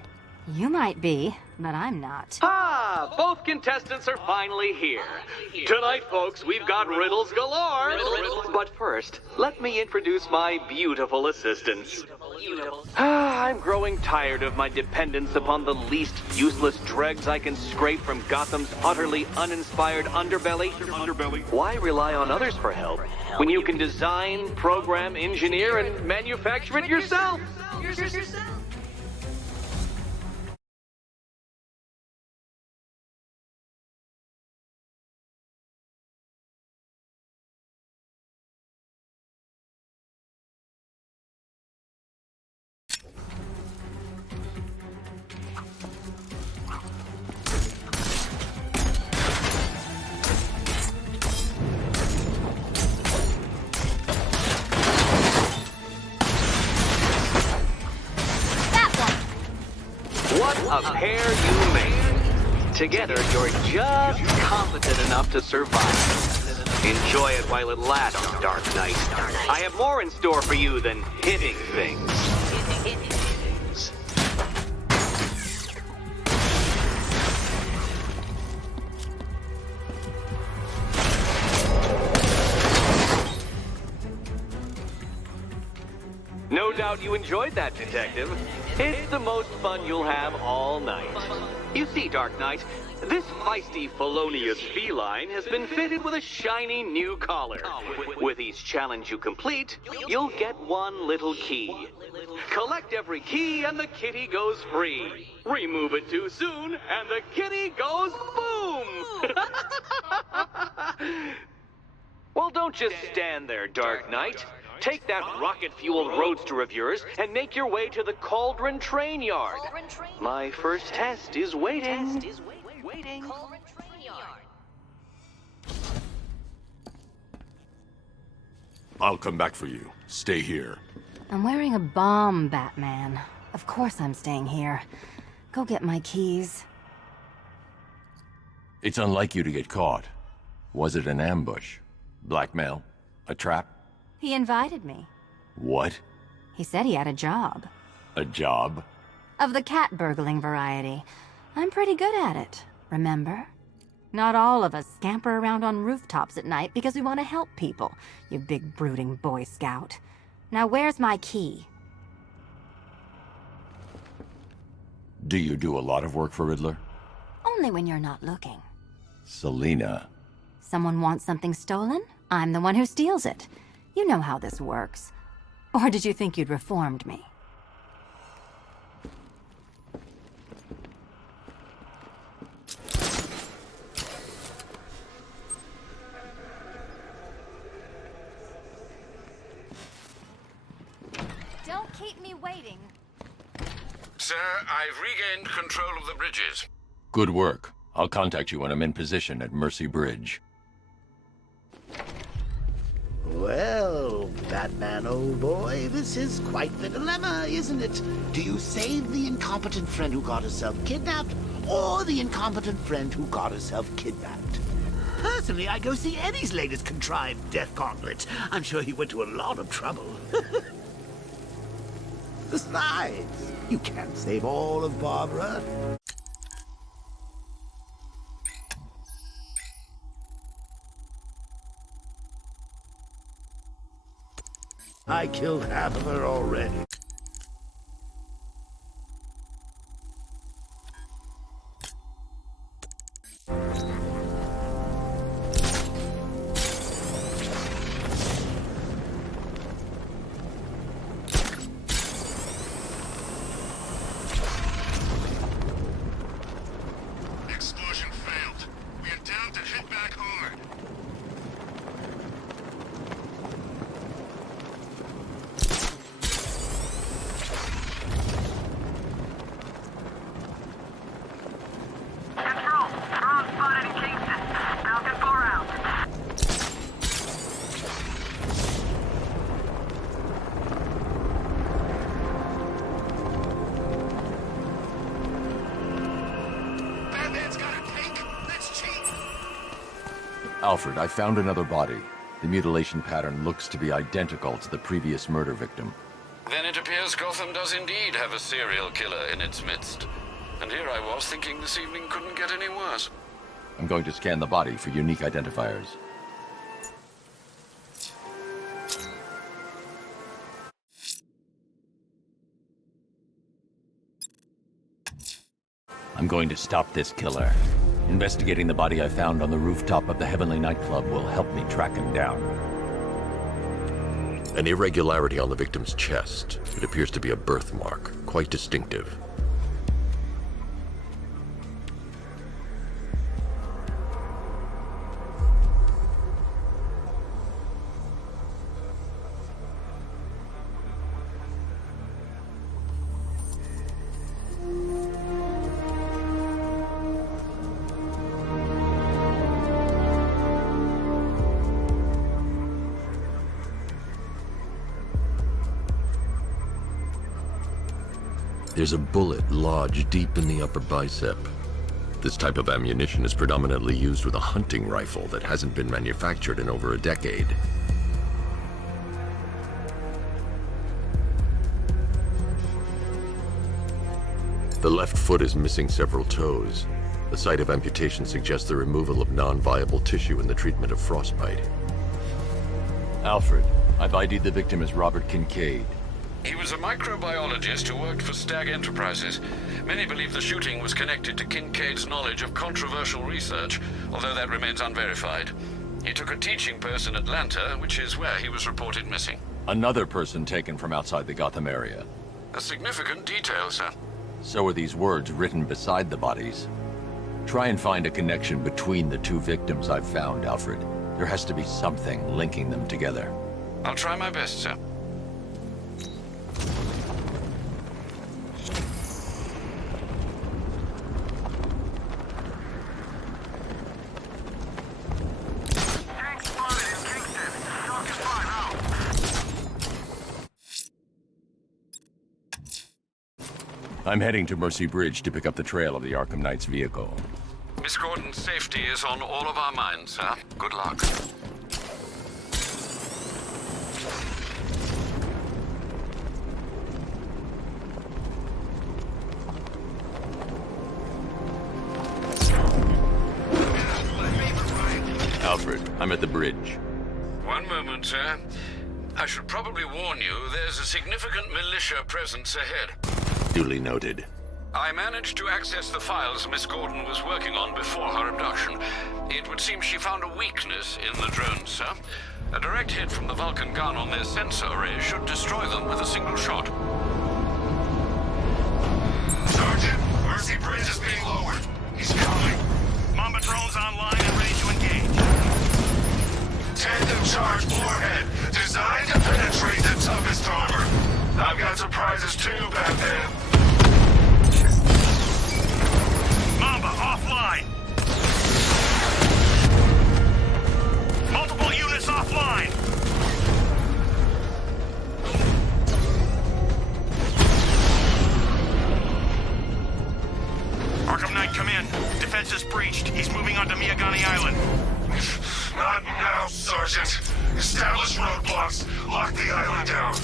You might be, but I'm not. Ah, both contestants are finally here. Tonight, folks, we've got riddles galore. But first, let me introduce my beautiful assistants. I'm growing tired of my dependence upon the least useless dregs I can scrape from Gotham's utterly uninspired underbelly. Why rely on others for help when you can design, program, engineer, and manufacture it yourself? What a pair you made. Together, you're just competent enough to survive. Enjoy it while it lasts, Dark Knight. I have more in store for you than hitting things. No doubt you enjoyed that, Detective. It's the most fun you'll have all night. You see, Dark Knight, this feisty, felonious feline has been fitted with a shiny new collar. With each challenge you complete, you'll get one little key. Collect every key and the kitty goes free. Remove it too soon and the kitty goes boom! Well, don't just stand there, Dark Knight. Take that rocket-fueled roadster of yours and make your way to the Cauldron Train Yard. My first test is waiting. I'll come back for you. Stay here. I'm wearing a bomb, Batman. Of course I'm staying here. Go get my keys. It's unlike you to get caught. Was it an ambush? Blackmail? A trap? He invited me. What? He said he had a job. A job? Of the cat burgling variety. I'm pretty good at it, remember? Not all of us scamper around on rooftops at night because we want to help people, you big brooding Boy Scout. Now where's my key? Do you do a lot of work for Riddler? Only when you're not looking. Selina. Someone wants something stolen? I'm the one who steals it. You know how this works. Or did you think you'd reformed me? Don't keep me waiting. Sir, I've regained control of the bridges. Good work. I'll contact you when I'm in position at Mercy Bridge. Well, Batman, old boy, this is quite the dilemma, isn't it? Do you save the incompetent friend who got herself kidnapped, or the incompetent friend who got herself kidnapped? Personally, I go see Eddie's latest contrived death gauntlet. I'm sure he went to a lot of trouble. Besides, you can't save all of Barbara. I killed half of her already. Explosion failed. We are down to hit back hard. Control, drone spotted in Kingston. Falcon 4 out. Batman's got a cake. That's cheap. Alfred, I found another body. The mutilation pattern looks to be identical to the previous murder victim. Then it appears Gotham does indeed have a serial killer in its midst. And here I was thinking this evening couldn't get any worse. I'm going to scan the body for unique identifiers. I'm going to stop this killer. Investigating the body I found on the rooftop of the Heavenly nightclub will help me track him down. An irregularity on the victim's chest. It appears to be a birthmark, quite distinctive. There's a bullet lodged deep in the upper bicep. This type of ammunition is predominantly used with a hunting rifle that hasn't been manufactured in over a decade. The left foot is missing several toes. The site of amputation suggests the removal of non-viable tissue in the treatment of frostbite. Alfred, I've ID'd the victim as Robert Kincaid. He was a microbiologist who worked for Stag Enterprises. Many believe the shooting was connected to Kincaid's knowledge of controversial research, although that remains unverified. He took a teaching post in Atlanta, which is where he was reported missing. Another person taken from outside the Gotham area. A significant detail, sir. So are these words written beside the bodies. Try and find a connection between the two victims I've found, Alfred. There has to be something linking them together. I'll try my best, sir. I'm heading to Mercy Bridge to pick up the trail of the Arkham Knight's vehicle. Miss Gordon's safety is on all of our minds, sir. Good luck. Alfred, I'm at the bridge. One moment, sir. I should probably warn you, there's a significant militia presence ahead. Duly noted. I managed to access the files Miss Gordon was working on before her abduction. It would seem she found a weakness in the drones, sir. A direct hit from the Vulcan gun on their sensor array should destroy them with a single shot. Sergeant, Mercy Bridge is being lowered. He's coming. Mamba drones online and ready to engage. Tandem charge warhead, designed to penetrate the toughest armor. I've got surprises too, Batman. Mamba offline. Multiple units offline. Arkham Knight, come in. Defense is breached. He's moving onto Miyagani Island. Not now, Sergeant. Establish roadblocks. Lock the island down.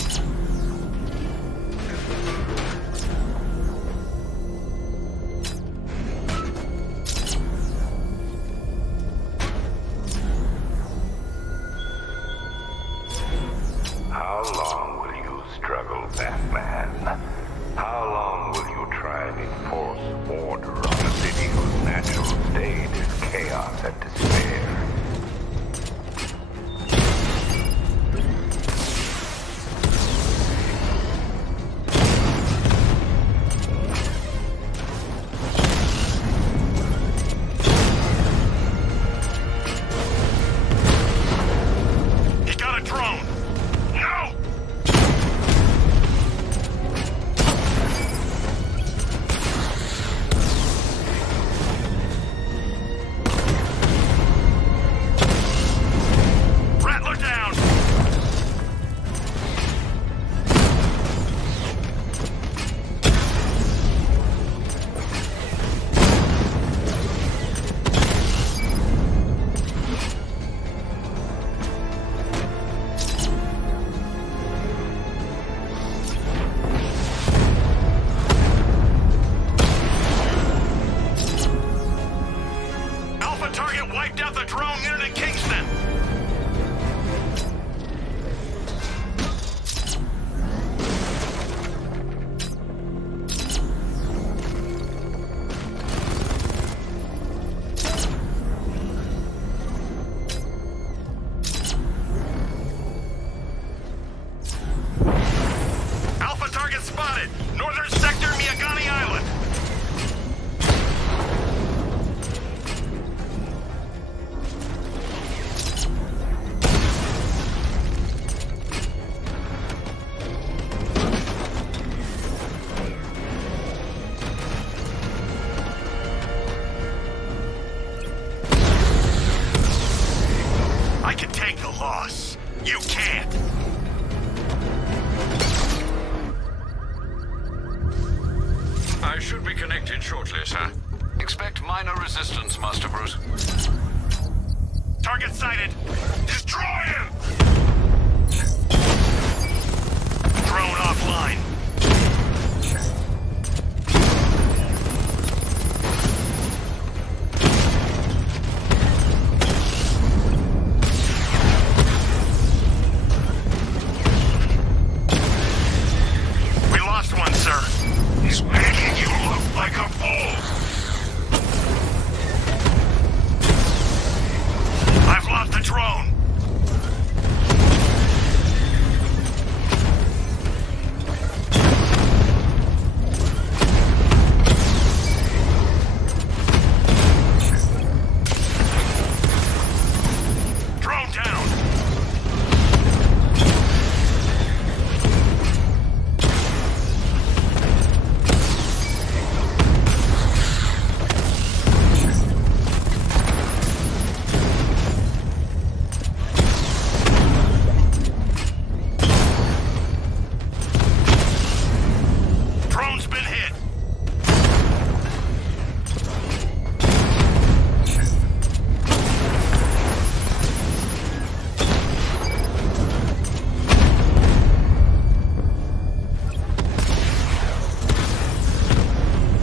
How long will you struggle, Batman? How long will you try and enforce order on a city whose natural state is chaos and despair? He got a drone. No! Rattler down! Alpha target wiped out the drone unit at Kingston. Alpha target spotted. Northern sector, Miyagani Island. I can take the loss. You can't. I should be connected shortly, sir. Expect minor resistance, Master Bruce. Target sighted. Destroy him! Drone offline. We lost one, sir. He's making you look like a fool! I've lost the drone. Drone down. Drone's been hit.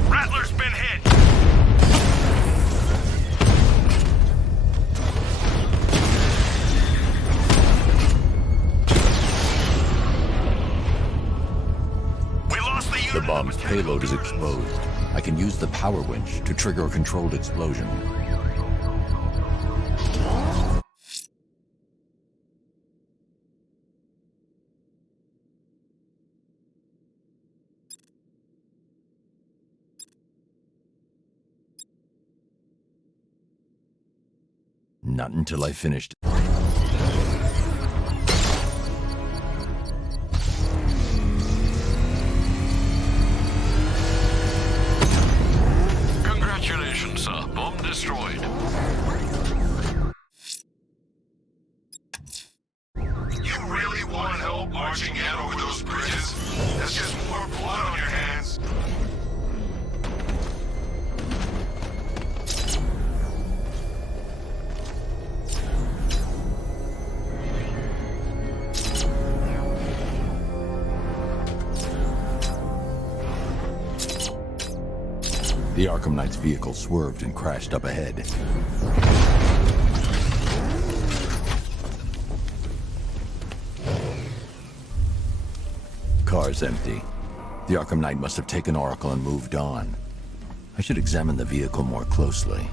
Rattler's been hit. We lost the unit. The bomb's payload is exposed. I can use the power winch to trigger a controlled explosion. Not until I finished. Congratulations, sir. Bomb destroyed. You really want help marching in over those bridges? That's just more blood on your hands. The Arkham Knight's vehicle swerved and crashed up ahead. Car's empty. The Arkham Knight must have taken Oracle and moved on. I should examine the vehicle more closely.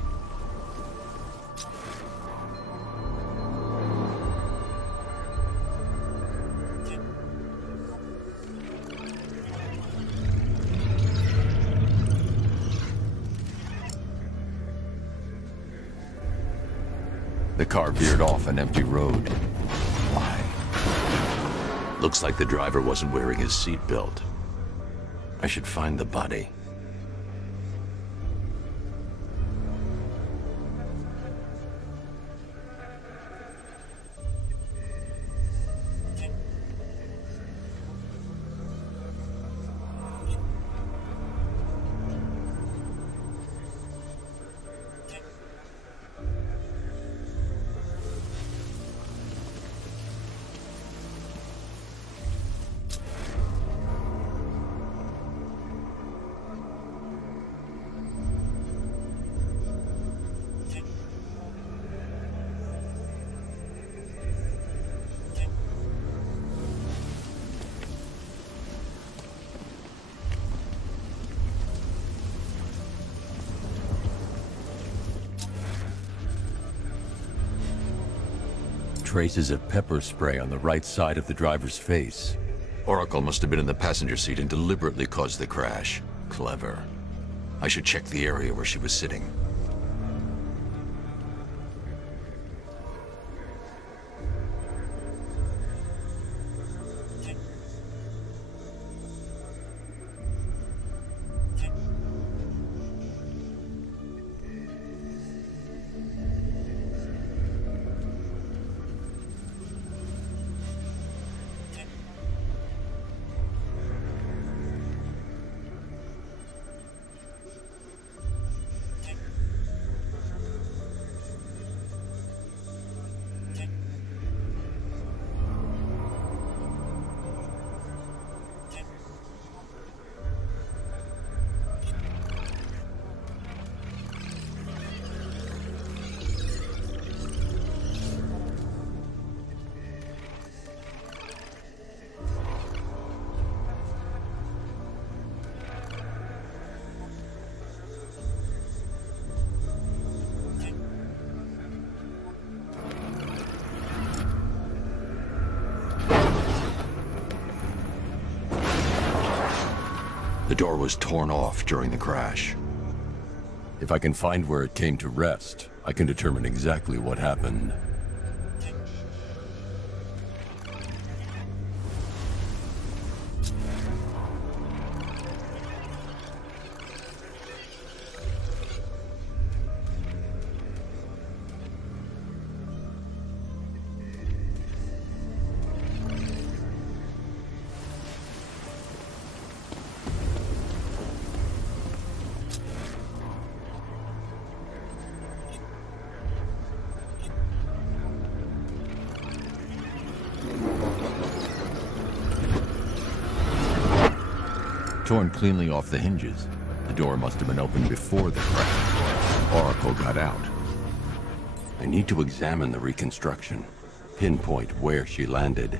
The car veered off an empty road. Why? Looks like the driver wasn't wearing his seatbelt. I should find the body. Traces of pepper spray on the right side of the driver's face. Oracle must have been in the passenger seat and deliberately caused the crash. Clever. I should check the area where she was sitting. The door was torn off during the crash. If I can find where it came to rest, I can determine exactly what happened. Torn cleanly off the hinges. The door must have been opened before the crash. Oracle got out. I need to examine the reconstruction. Pinpoint where she landed.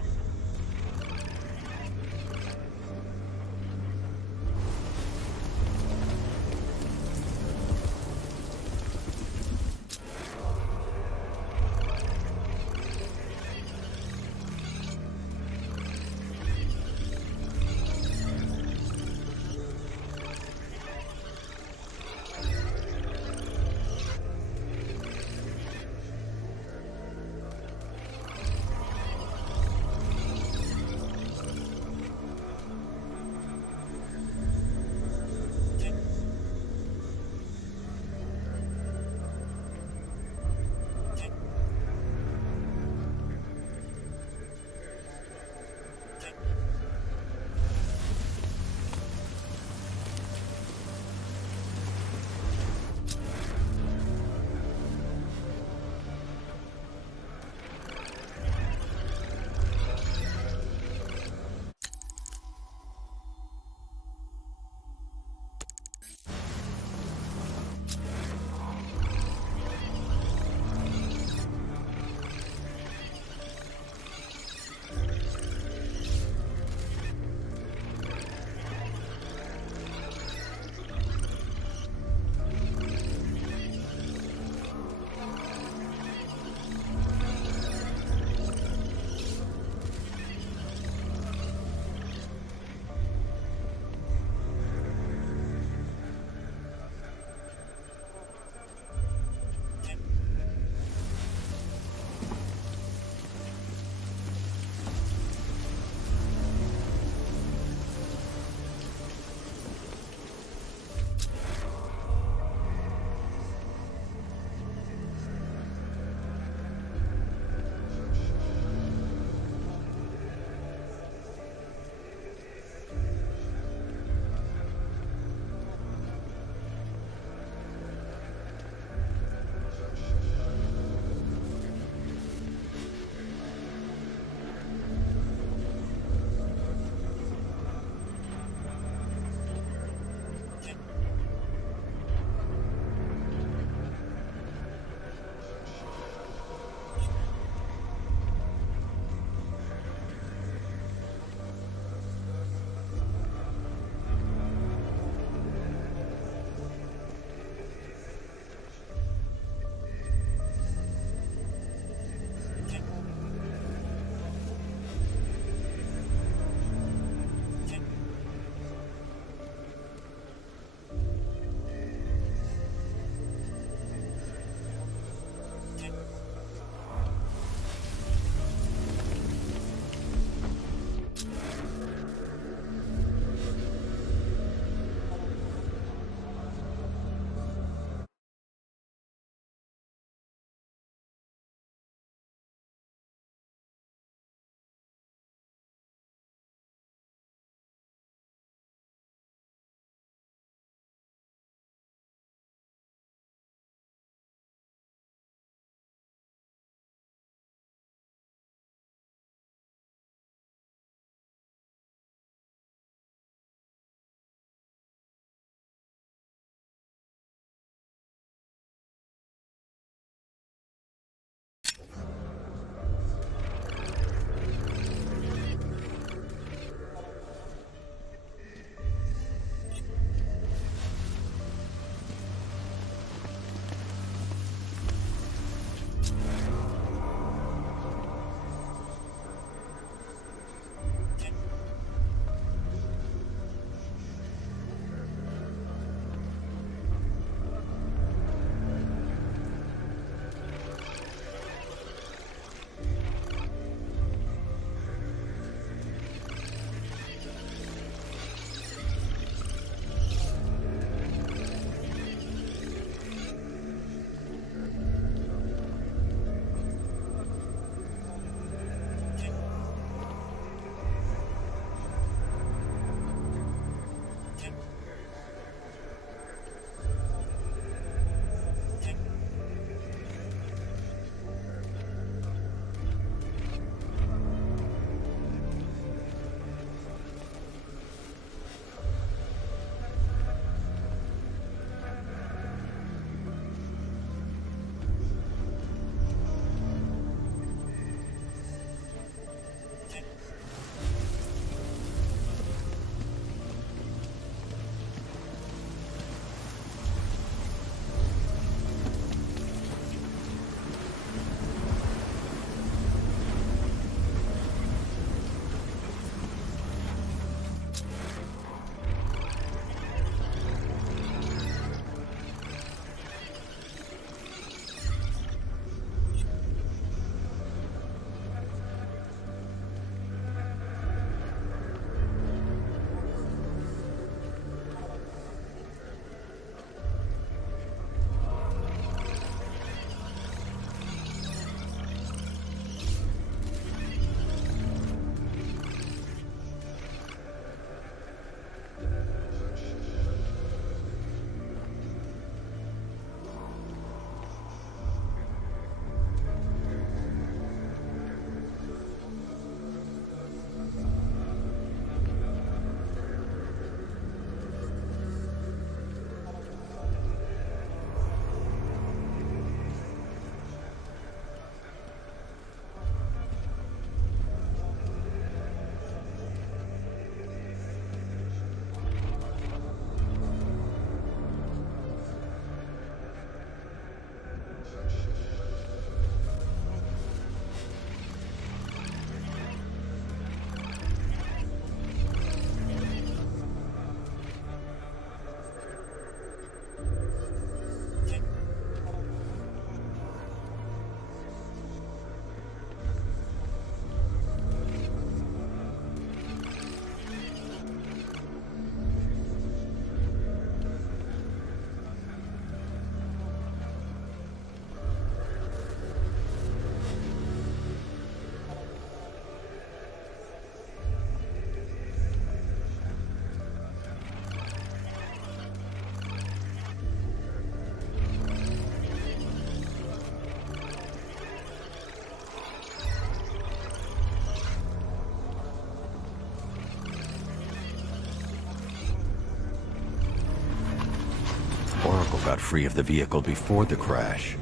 free of the vehicle before the crash.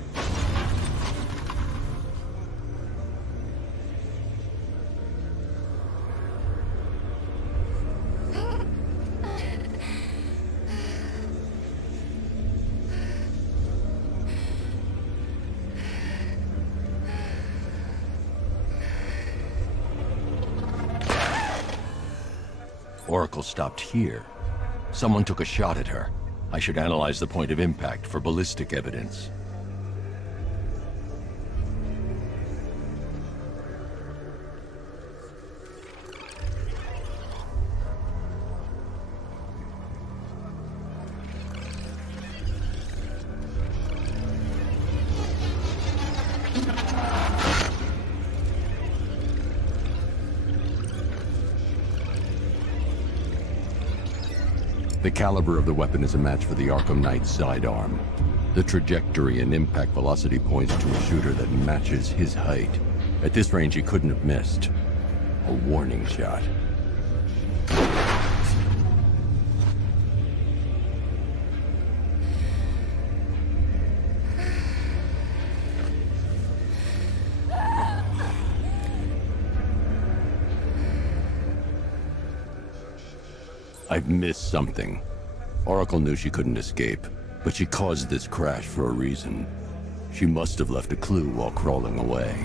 Oracle stopped here. Someone took a shot at her. I should analyze the point of impact for ballistic evidence. The caliber of the weapon is a match for the Arkham Knight sidearm. The trajectory and impact velocity points to a shooter that matches his height. At this range, he couldn't have missed. A warning shot. I've missed something. Oracle knew she couldn't escape, but she caused this crash for a reason. She must have left a clue while crawling away.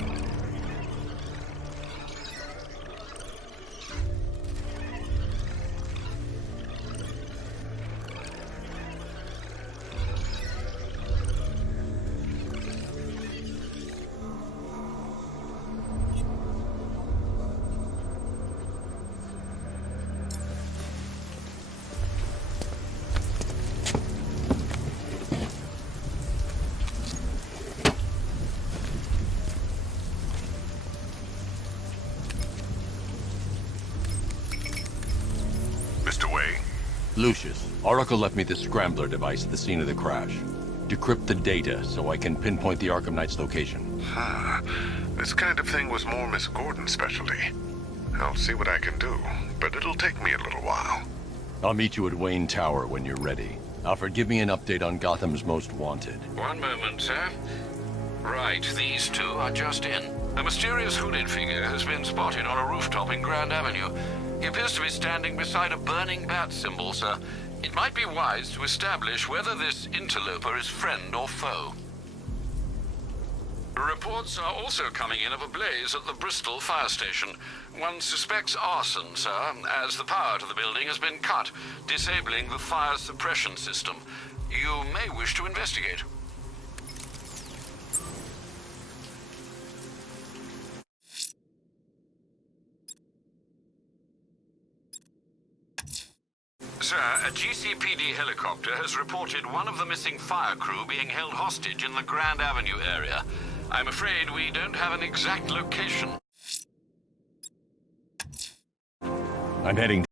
Lucius, Oracle left me the scrambler device at the scene of the crash. Decrypt the data so I can pinpoint the Arkham Knight's location. This kind of thing was more Miss Gordon's specialty. I'll see what I can do, but it'll take me a little while. I'll meet you at Wayne Tower when you're ready. Alfred, give me an update on Gotham's Most Wanted. One moment, sir. Right, these two are just in. A mysterious hooded figure has been spotted on a rooftop in Grand Avenue. He appears to be standing beside a burning bat symbol, sir. It might be wise to establish whether this interloper is friend or foe. Reports are also coming in of a blaze at the Bristol fire station. One suspects arson, sir, as the power to the building has been cut, disabling the fire suppression system. You may wish to investigate. Sir, a GCPD helicopter has reported one of the missing fire crew being held hostage in the Grand Avenue area. I'm afraid we don't have an exact location. I'm heading